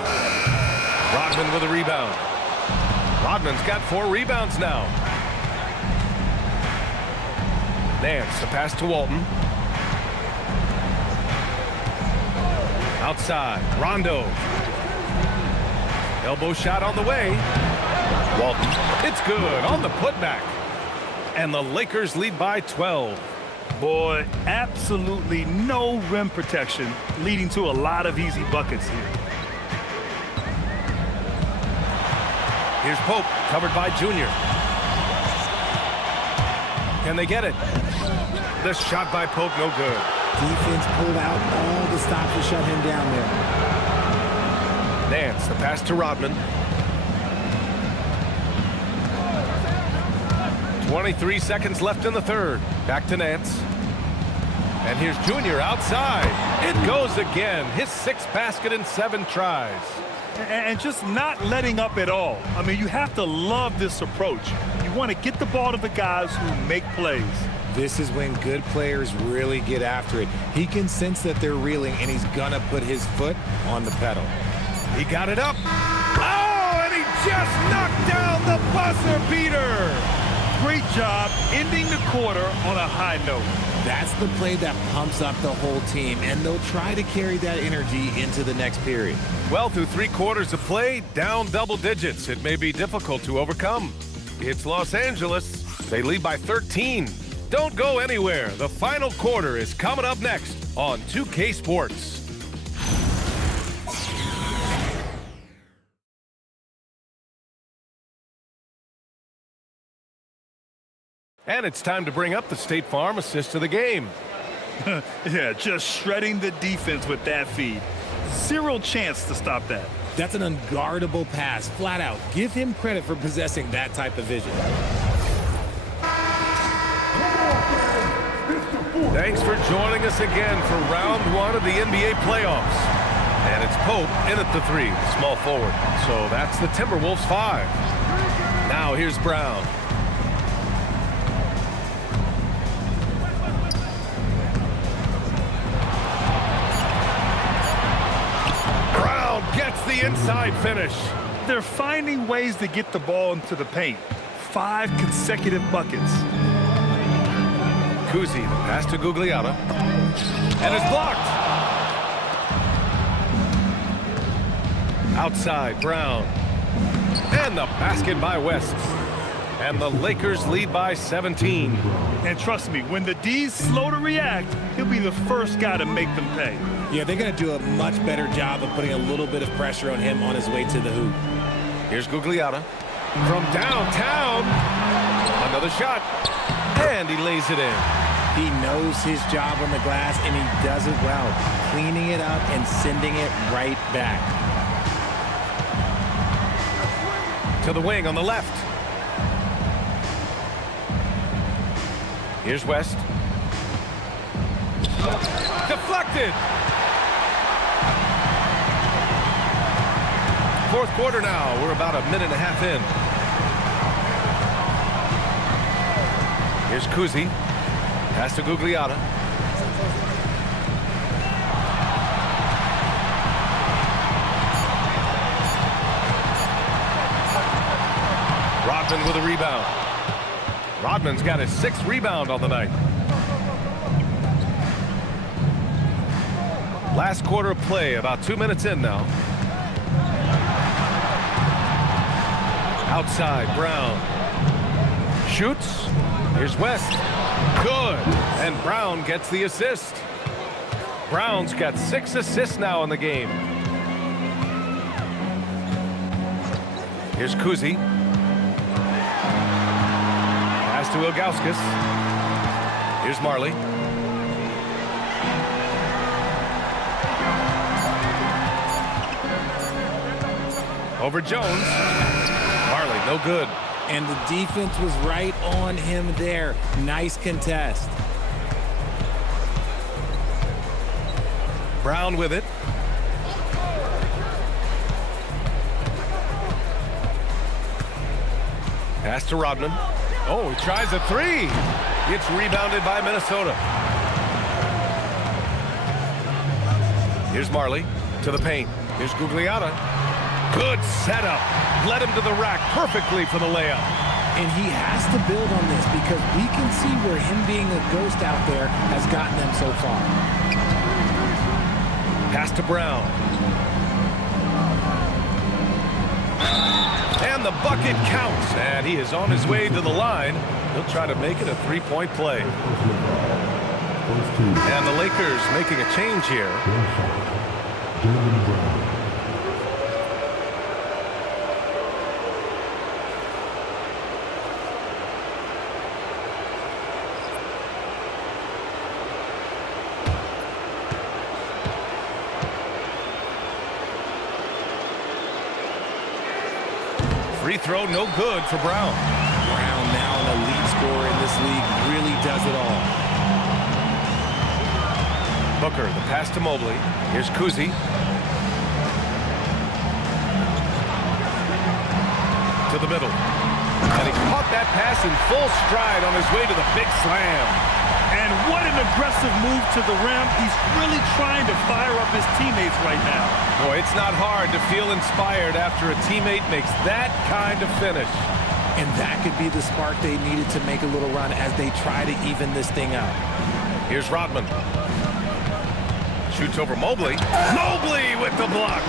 Rodman with a rebound. Rodman's got 4 rebounds now. Nance, the pass to Walton. Outside, Rondo. Elbow shot on the way. Walton, it's good on the putback. And the Lakers lead by 12. Boy, absolutely no rim protection, leading to a lot of easy buckets here. Here's Pope, covered by Junior. Can they get it? The shot by Pope, no good. Defense pulled out all the stops to shut him down there. Nance, the pass to Rodman. 23 seconds left in the third. Back to Nance. And here's Junior outside. It goes again. His 6th basket in 7 tries. And just not letting up at all. I mean, you have to love this approach. You want to get the ball to the guys who make plays. This is when good players really get after it. He can sense that they're reeling, and he's gonna put his foot on the pedal. He got it up. Oh, and he just knocked down the buzzer beater. Great job ending the quarter on a high note. That's the play that pumps up the whole team, and they'll try to carry that energy into the next period. Well, through 3 quarters of play, down double digits. It may be difficult to overcome. It's Los Angeles. They lead by 13. Don't go anywhere. The final quarter is coming up next on 2K Sports. And it's time to bring up the State Farm assist of the game. Yeah, just shredding the defense with that feed. 0 chance to stop that. That's an unguardable pass, flat out. Give him credit for possessing that type of vision. Thanks for joining us again for round 1 of the NBA playoffs. And it's Pope in at the 3, small forward. So that's the Timberwolves 5. Now here's Brown. Brown gets the inside finish. They're finding ways to get the ball into the paint. 5 consecutive buckets. Cousy, the pass to Gugliotta. And it's blocked. Outside, Brown. And the basket by West. And the Lakers lead by 17. And trust me, when the D's slow to react, he'll be the first guy to make them pay. Yeah, they're going to do a much better job of putting a little bit of pressure on him on his way to the hoop. Here's Gugliotta. From downtown. Another shot. And he lays it in. He knows his job on the glass, and he does it well, cleaning it up and sending it right back. To the wing on the left. Here's West. Deflected. 4th quarter now. We're about a minute and a half in. Here's Cousy. Pass to Gugliotta. Rodman with a rebound. Rodman's got his 6th rebound on the night. Last quarter of play, about 2 minutes in now. Outside, Brown. Shoots. Here's West. Good. And Brown gets the assist. Brown's got 6 assists now in the game. Here's Cousy. Pass to Ilgauskas. Here's Marley. Over Jones. Marley, no good. And the defense was right on him there. Nice contest. Brown with it. Pass to Rodman. Oh, he tries a 3. Gets rebounded by Minnesota. Here's Marley to the paint. Here's Gugliotta. Good setup. Led him to the rack perfectly for the layup. And he has to build on this because we can see where him being a ghost out there has gotten them so far. Pass to Brown. And the bucket counts. And he is on his way to the line. He'll try to make it a 3-point play. And the Lakers making a change here. Free throw, no good for Brown. Brown, now an elite scorer in this league, really does it all. Booker, the pass to Mobley. Here's Cousy. To the middle. And he caught that pass in full stride on his way to the big slam. And what an aggressive move to the rim. He's really trying to fire up his teammates right now. Boy, it's not hard to feel inspired after a teammate makes that kind of finish. And that could be the spark they needed to make a little run as they try to even this thing out. Here's Rodman. Shoots over Mobley. Mobley with the block.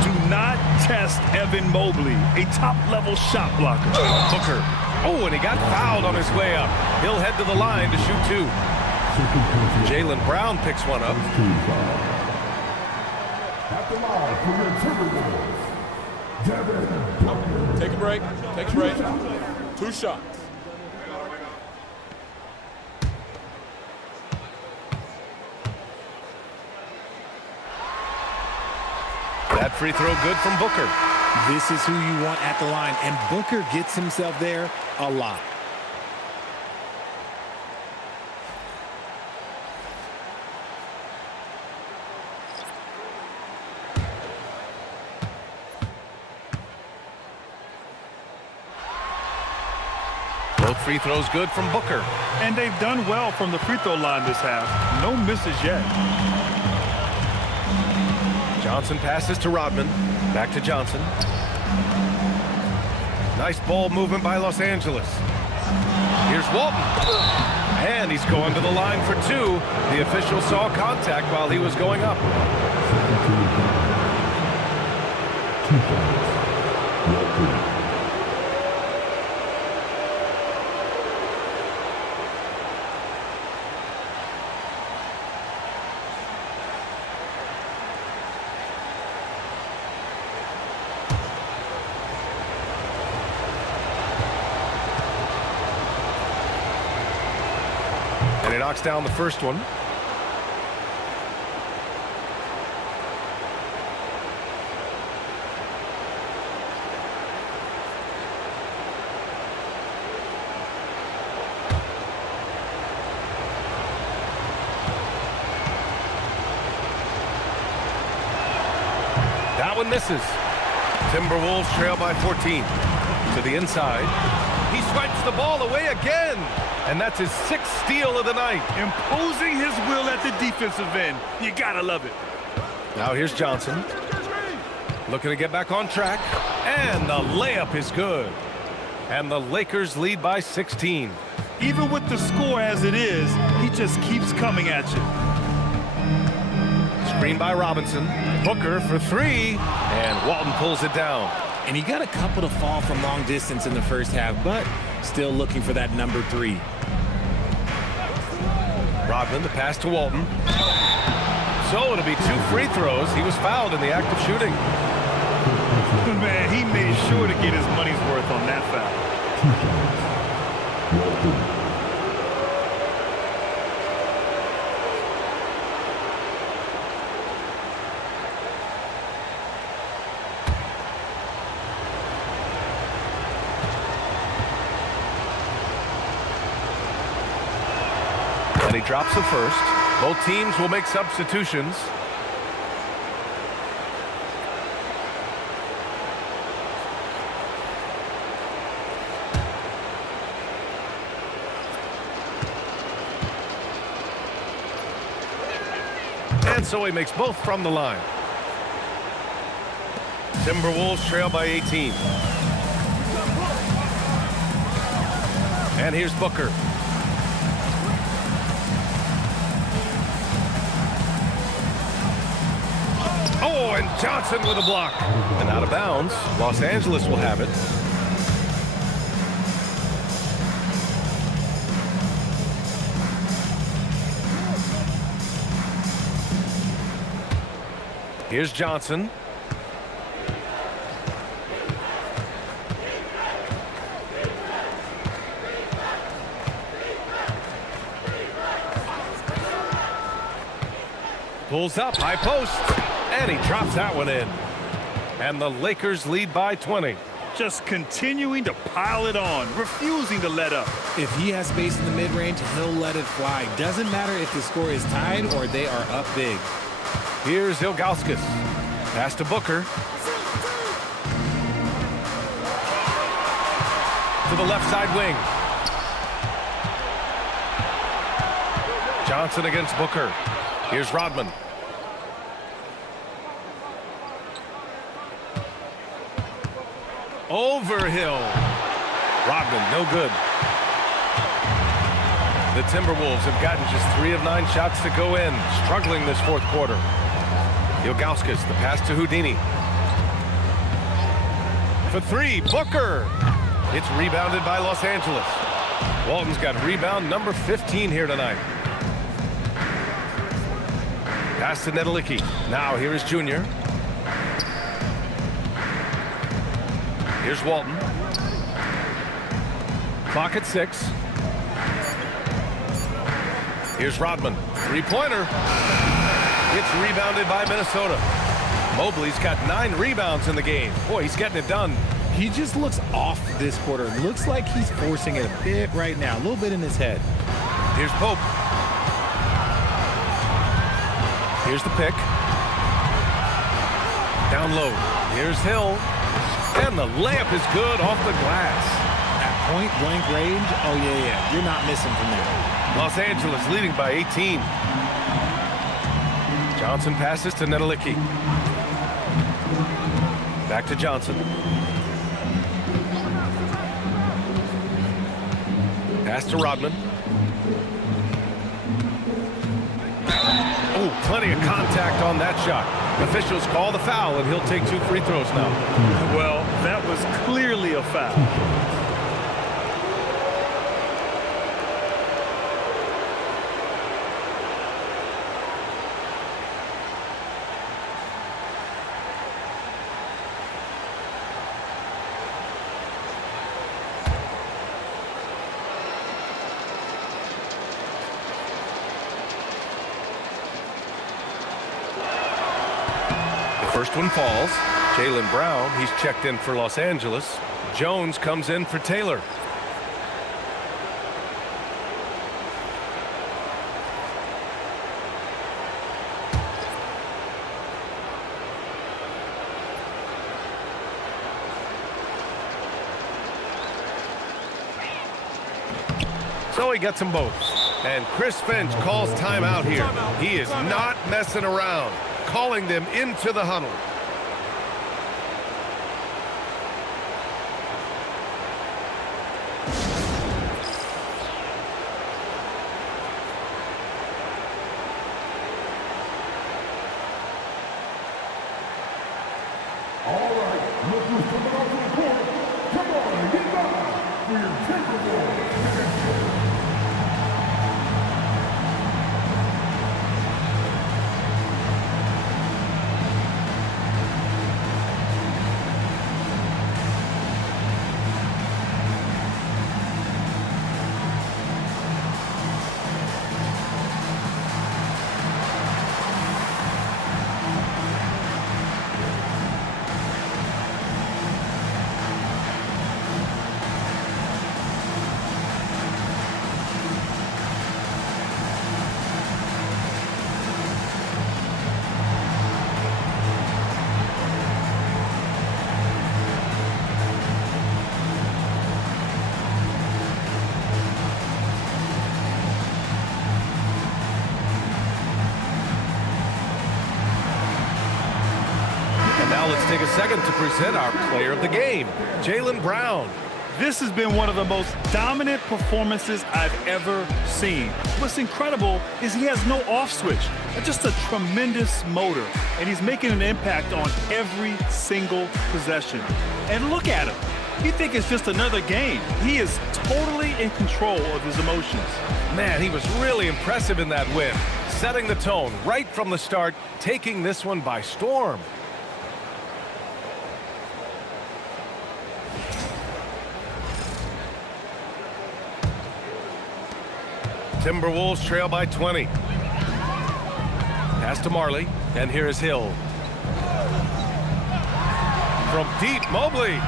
Do not test Evan Mobley, a top-level shot blocker. Booker. Oh, and he got fouled on his way up. He'll head to the line to shoot 2. Jaylen Brown picks one up. At the line for your Timberwolves, Devin Booker. Take a break. Take a break. 2 shots. That free throw good from Booker. This is who you want at the line, and Booker gets himself there a lot. Both free throws good from Booker. And they've done well from the free throw line this half. No misses yet. Johnson passes to Rodman. Back to Johnson. Nice ball movement by Los Angeles. Here's Walton. And he's going to the line for 2. The official saw contact while he was going up. 2 shots. And he knocks down the first one. That one misses. Timberwolves trail by 14. To the inside. He swipes the ball away again. And that's his 6th steal of the night. Imposing his will at the defensive end. You gotta love it. Now here's Johnson. Looking to get back on track. And the layup is good. And the Lakers lead by 16. Even with the score as it is, he just keeps coming at you. Screen by Robinson. Booker for 3. And Walton pulls it down. And he got a couple to fall from long distance in the first half, but still looking for that number 3. Rodman, the pass to Walton. So it'll be 2 free throws. He was fouled in the act of shooting. Man, he made sure to get his money's worth on that foul. And he drops the first. Both teams will make substitutions. And so he makes both from the line. Timberwolves trail by 18. And here's Booker. Oh, and Johnson with a block. And out of bounds. Los Angeles will have it. Here's Johnson. Pulls up, high post, and he drops that one in. And the Lakers lead by 20. Just continuing to pile it on, refusing to let up. If he has space in the mid-range, he'll let it fly. Doesn't matter if the score is tied or they are up big. Here's Ilgauskas. Pass to Booker. To the left side wing. Johnson against Booker. Here's Rodman. Overhill. Rodman, no good. The Timberwolves have gotten just 3 of 9 shots to go in, struggling this fourth quarter. Ilgauskas, the pass to Houdini. For 3, Booker. It's rebounded by Los Angeles. Walton's got rebound number 15 here tonight. Pass to Nedelicki. Now here is Junior. Here's Walton. Clock at 6. Here's Rodman. 3-pointer. It's rebounded by Minnesota. Mobley's got 9 rebounds in the game. Boy, he's getting it done. He just looks off this quarter. Looks like he's forcing it a bit right now. A little bit in his head. Here's Pope. Here's the pick. Down low. Here's Hill. And the layup is good off the glass. At point blank range, oh yeah. You're not missing from there. Los Angeles leading by 18. Johnson passes to Nedelicki. Back to Johnson. Pass to Rodman. Oh, plenty of contact on that shot. Officials call the foul, and he'll take 2 free throws now. Well, that was clearly a foul. First one falls. Jaylen Brown, he's checked in for Los Angeles. Jones comes in for Taylor. So he gets them both. And Chris Finch calls timeout here. He is not messing around, calling them into the huddle. All right, look who's coming off the court. Come on, get back for your Timberwolves. Now let's take a second to present our player of the game, Jaylen Brown. This has been one of the most dominant performances I've ever seen. What's incredible is he has no off switch, just a tremendous motor, and he's making an impact on every single possession. And look at him. You think it's just another game. He is totally in control of his emotions. Man, he was really impressive in that win, setting the tone right from the start, taking this one by storm. Timberwolves trail by 20. Pass to Marley, and here is Hill. From deep, Mobley.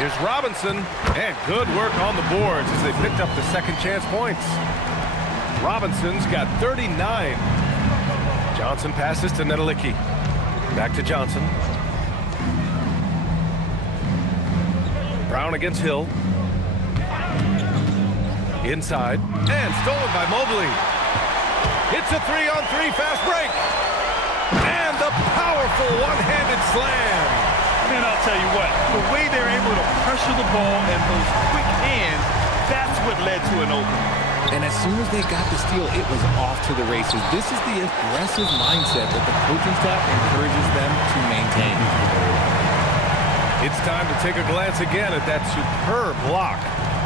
Here's Robinson, and good work on the boards as they picked up the second chance points. Robinson's got 39. Johnson passes to Nedelicki. Back to Johnson. Brown against Hill. Inside, and stolen by Mobley. It's a 3-on-3 fast break. And the powerful one-handed slam. Man, I'll tell you what, the way they're able to pressure the ball and those quick hands, that's what led to an opening. And as soon as they got the steal, it was off to the races. This is the aggressive mindset that the coaching staff encourages them to maintain. It's time to take a glance again at that superb block.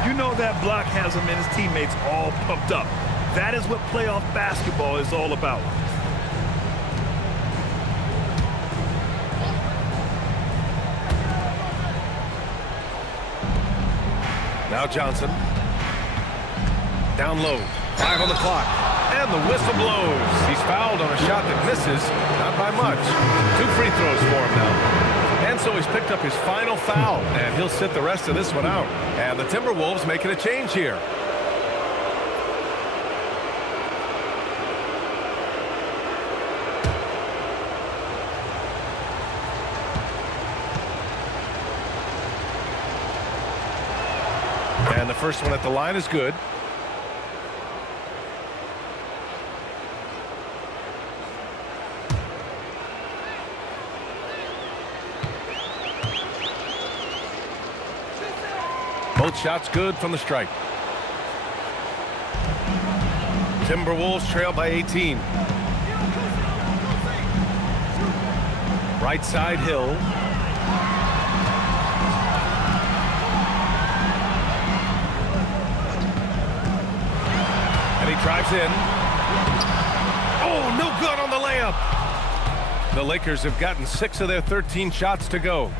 You know that block has him and his teammates all pumped up. That is what playoff basketball is all about. Now Johnson. Down low. 5 on the clock. And the whistle blows. He's fouled on a shot that misses. Not by much. 2 free throws for him now. And so he's picked up his final foul, and he'll sit the rest of this one out. And the Timberwolves making a change here. And the first one at the line is good. Both shots good from the stripe. Timberwolves trail by 18. Right side, Hill. And he drives in. Oh, no good on the layup. The Lakers have gotten 6 of their 13 shots to go.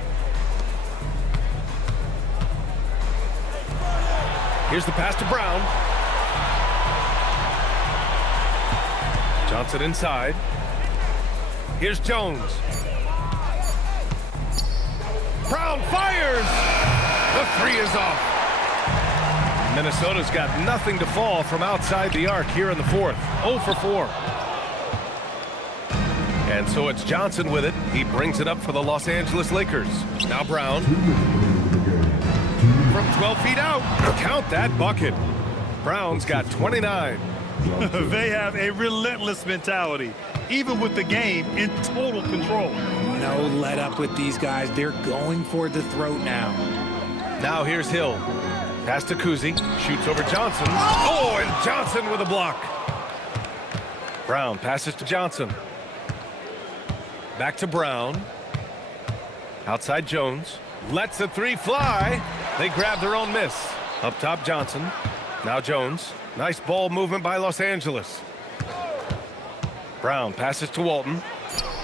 Here's the pass to Brown. Johnson inside. Here's Jones. Brown fires! The 3 is off. Minnesota's got nothing to fall from outside the arc here in the 4th. 0 for 4. And so it's Johnson with it. He brings it up for the Los Angeles Lakers. Now Brown. From 12 feet out. Count that bucket. Brown's got 29. They have a relentless mentality, even with the game in total control. No let up with these guys. They're going for the throat now. Now here's Hill. Pass to Cousy. Shoots over Johnson. Oh, and Johnson with a block. Brown passes to Johnson. Back to Brown. Outside Jones. Lets the three fly. They grab their own miss. Up top Johnson. Now Jones. Nice ball movement by Los Angeles. Brown passes to Walton.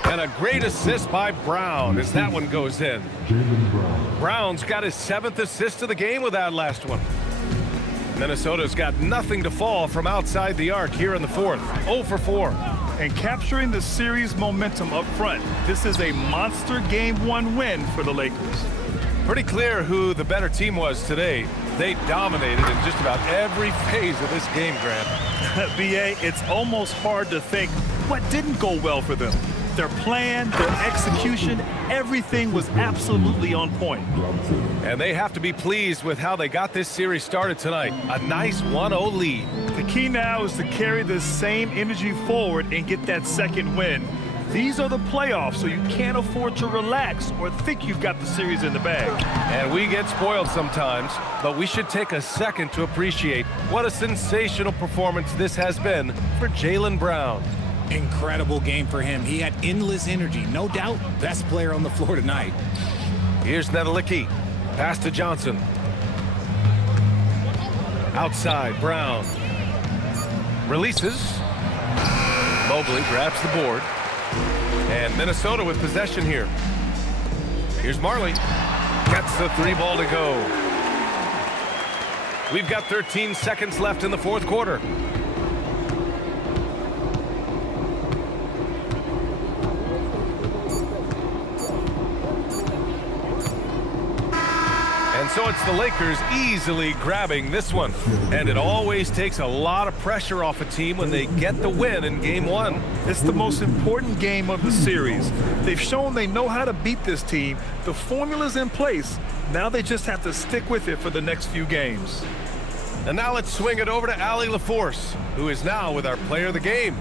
And a great assist by Brown as that one goes in. Brown's got his 7th assist of the game with that last one. Minnesota's got nothing to fall from outside the arc here in the 4th. 0 for 4. And capturing the series momentum up front. This is a monster Game 1 win for the Lakers. Pretty clear who the better team was today. They dominated in just about every phase of this game, Grant. B.A., it's almost hard to think what didn't go well for them. Their plan, their execution, everything was absolutely on point. And they have to be pleased with how they got this series started tonight. A nice 1-0 lead. The key now is to carry this same energy forward and get that second win. These are the playoffs, so you can't afford to relax or think you've got the series in the bag. And we get spoiled sometimes, but we should take a second to appreciate what a sensational performance this has been for Jaylen Brown. Incredible game for him. He had endless energy. No doubt, best player on the floor tonight. Here's Nedelicki. Pass to Johnson. Outside, Brown. Releases. Mobley grabs the board. And Minnesota with possession here. Here's Marley. Gets the 3 ball to go. We've got 13 seconds left in the 4th quarter. And so it's the Lakers easily grabbing this one. And it always takes a lot of pressure off a team when they get the win in Game 1. It's the most important game of the series. They've shown they know how to beat this team. The formula's in place. Now they just have to stick with it for the next few games. And now let's swing it over to Allie LaForce, who is now with our player of the game.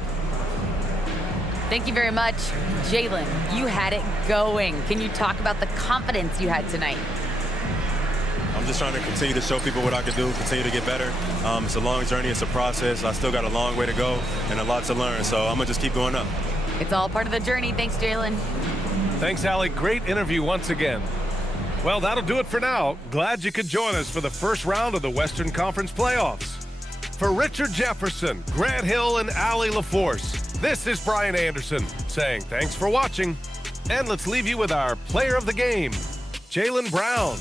Thank you very much. Jaylen, you had it going. Can you talk about the confidence you had tonight? I'm just trying to continue to show people what I can do, continue to get better. It's a long journey. It's a process. I still got a long way to go and a lot to learn, so I'm going to just keep going up. It's all part of the journey. Thanks, Jaylen. Thanks, Allie. Great interview once again. Well, that'll do it for now. Glad you could join us for the first round of the Western Conference playoffs. For Richard Jefferson, Grant Hill, and Allie LaForce, this is Brian Anderson saying thanks for watching. And let's leave you with our player of the game, Jaylen Brown.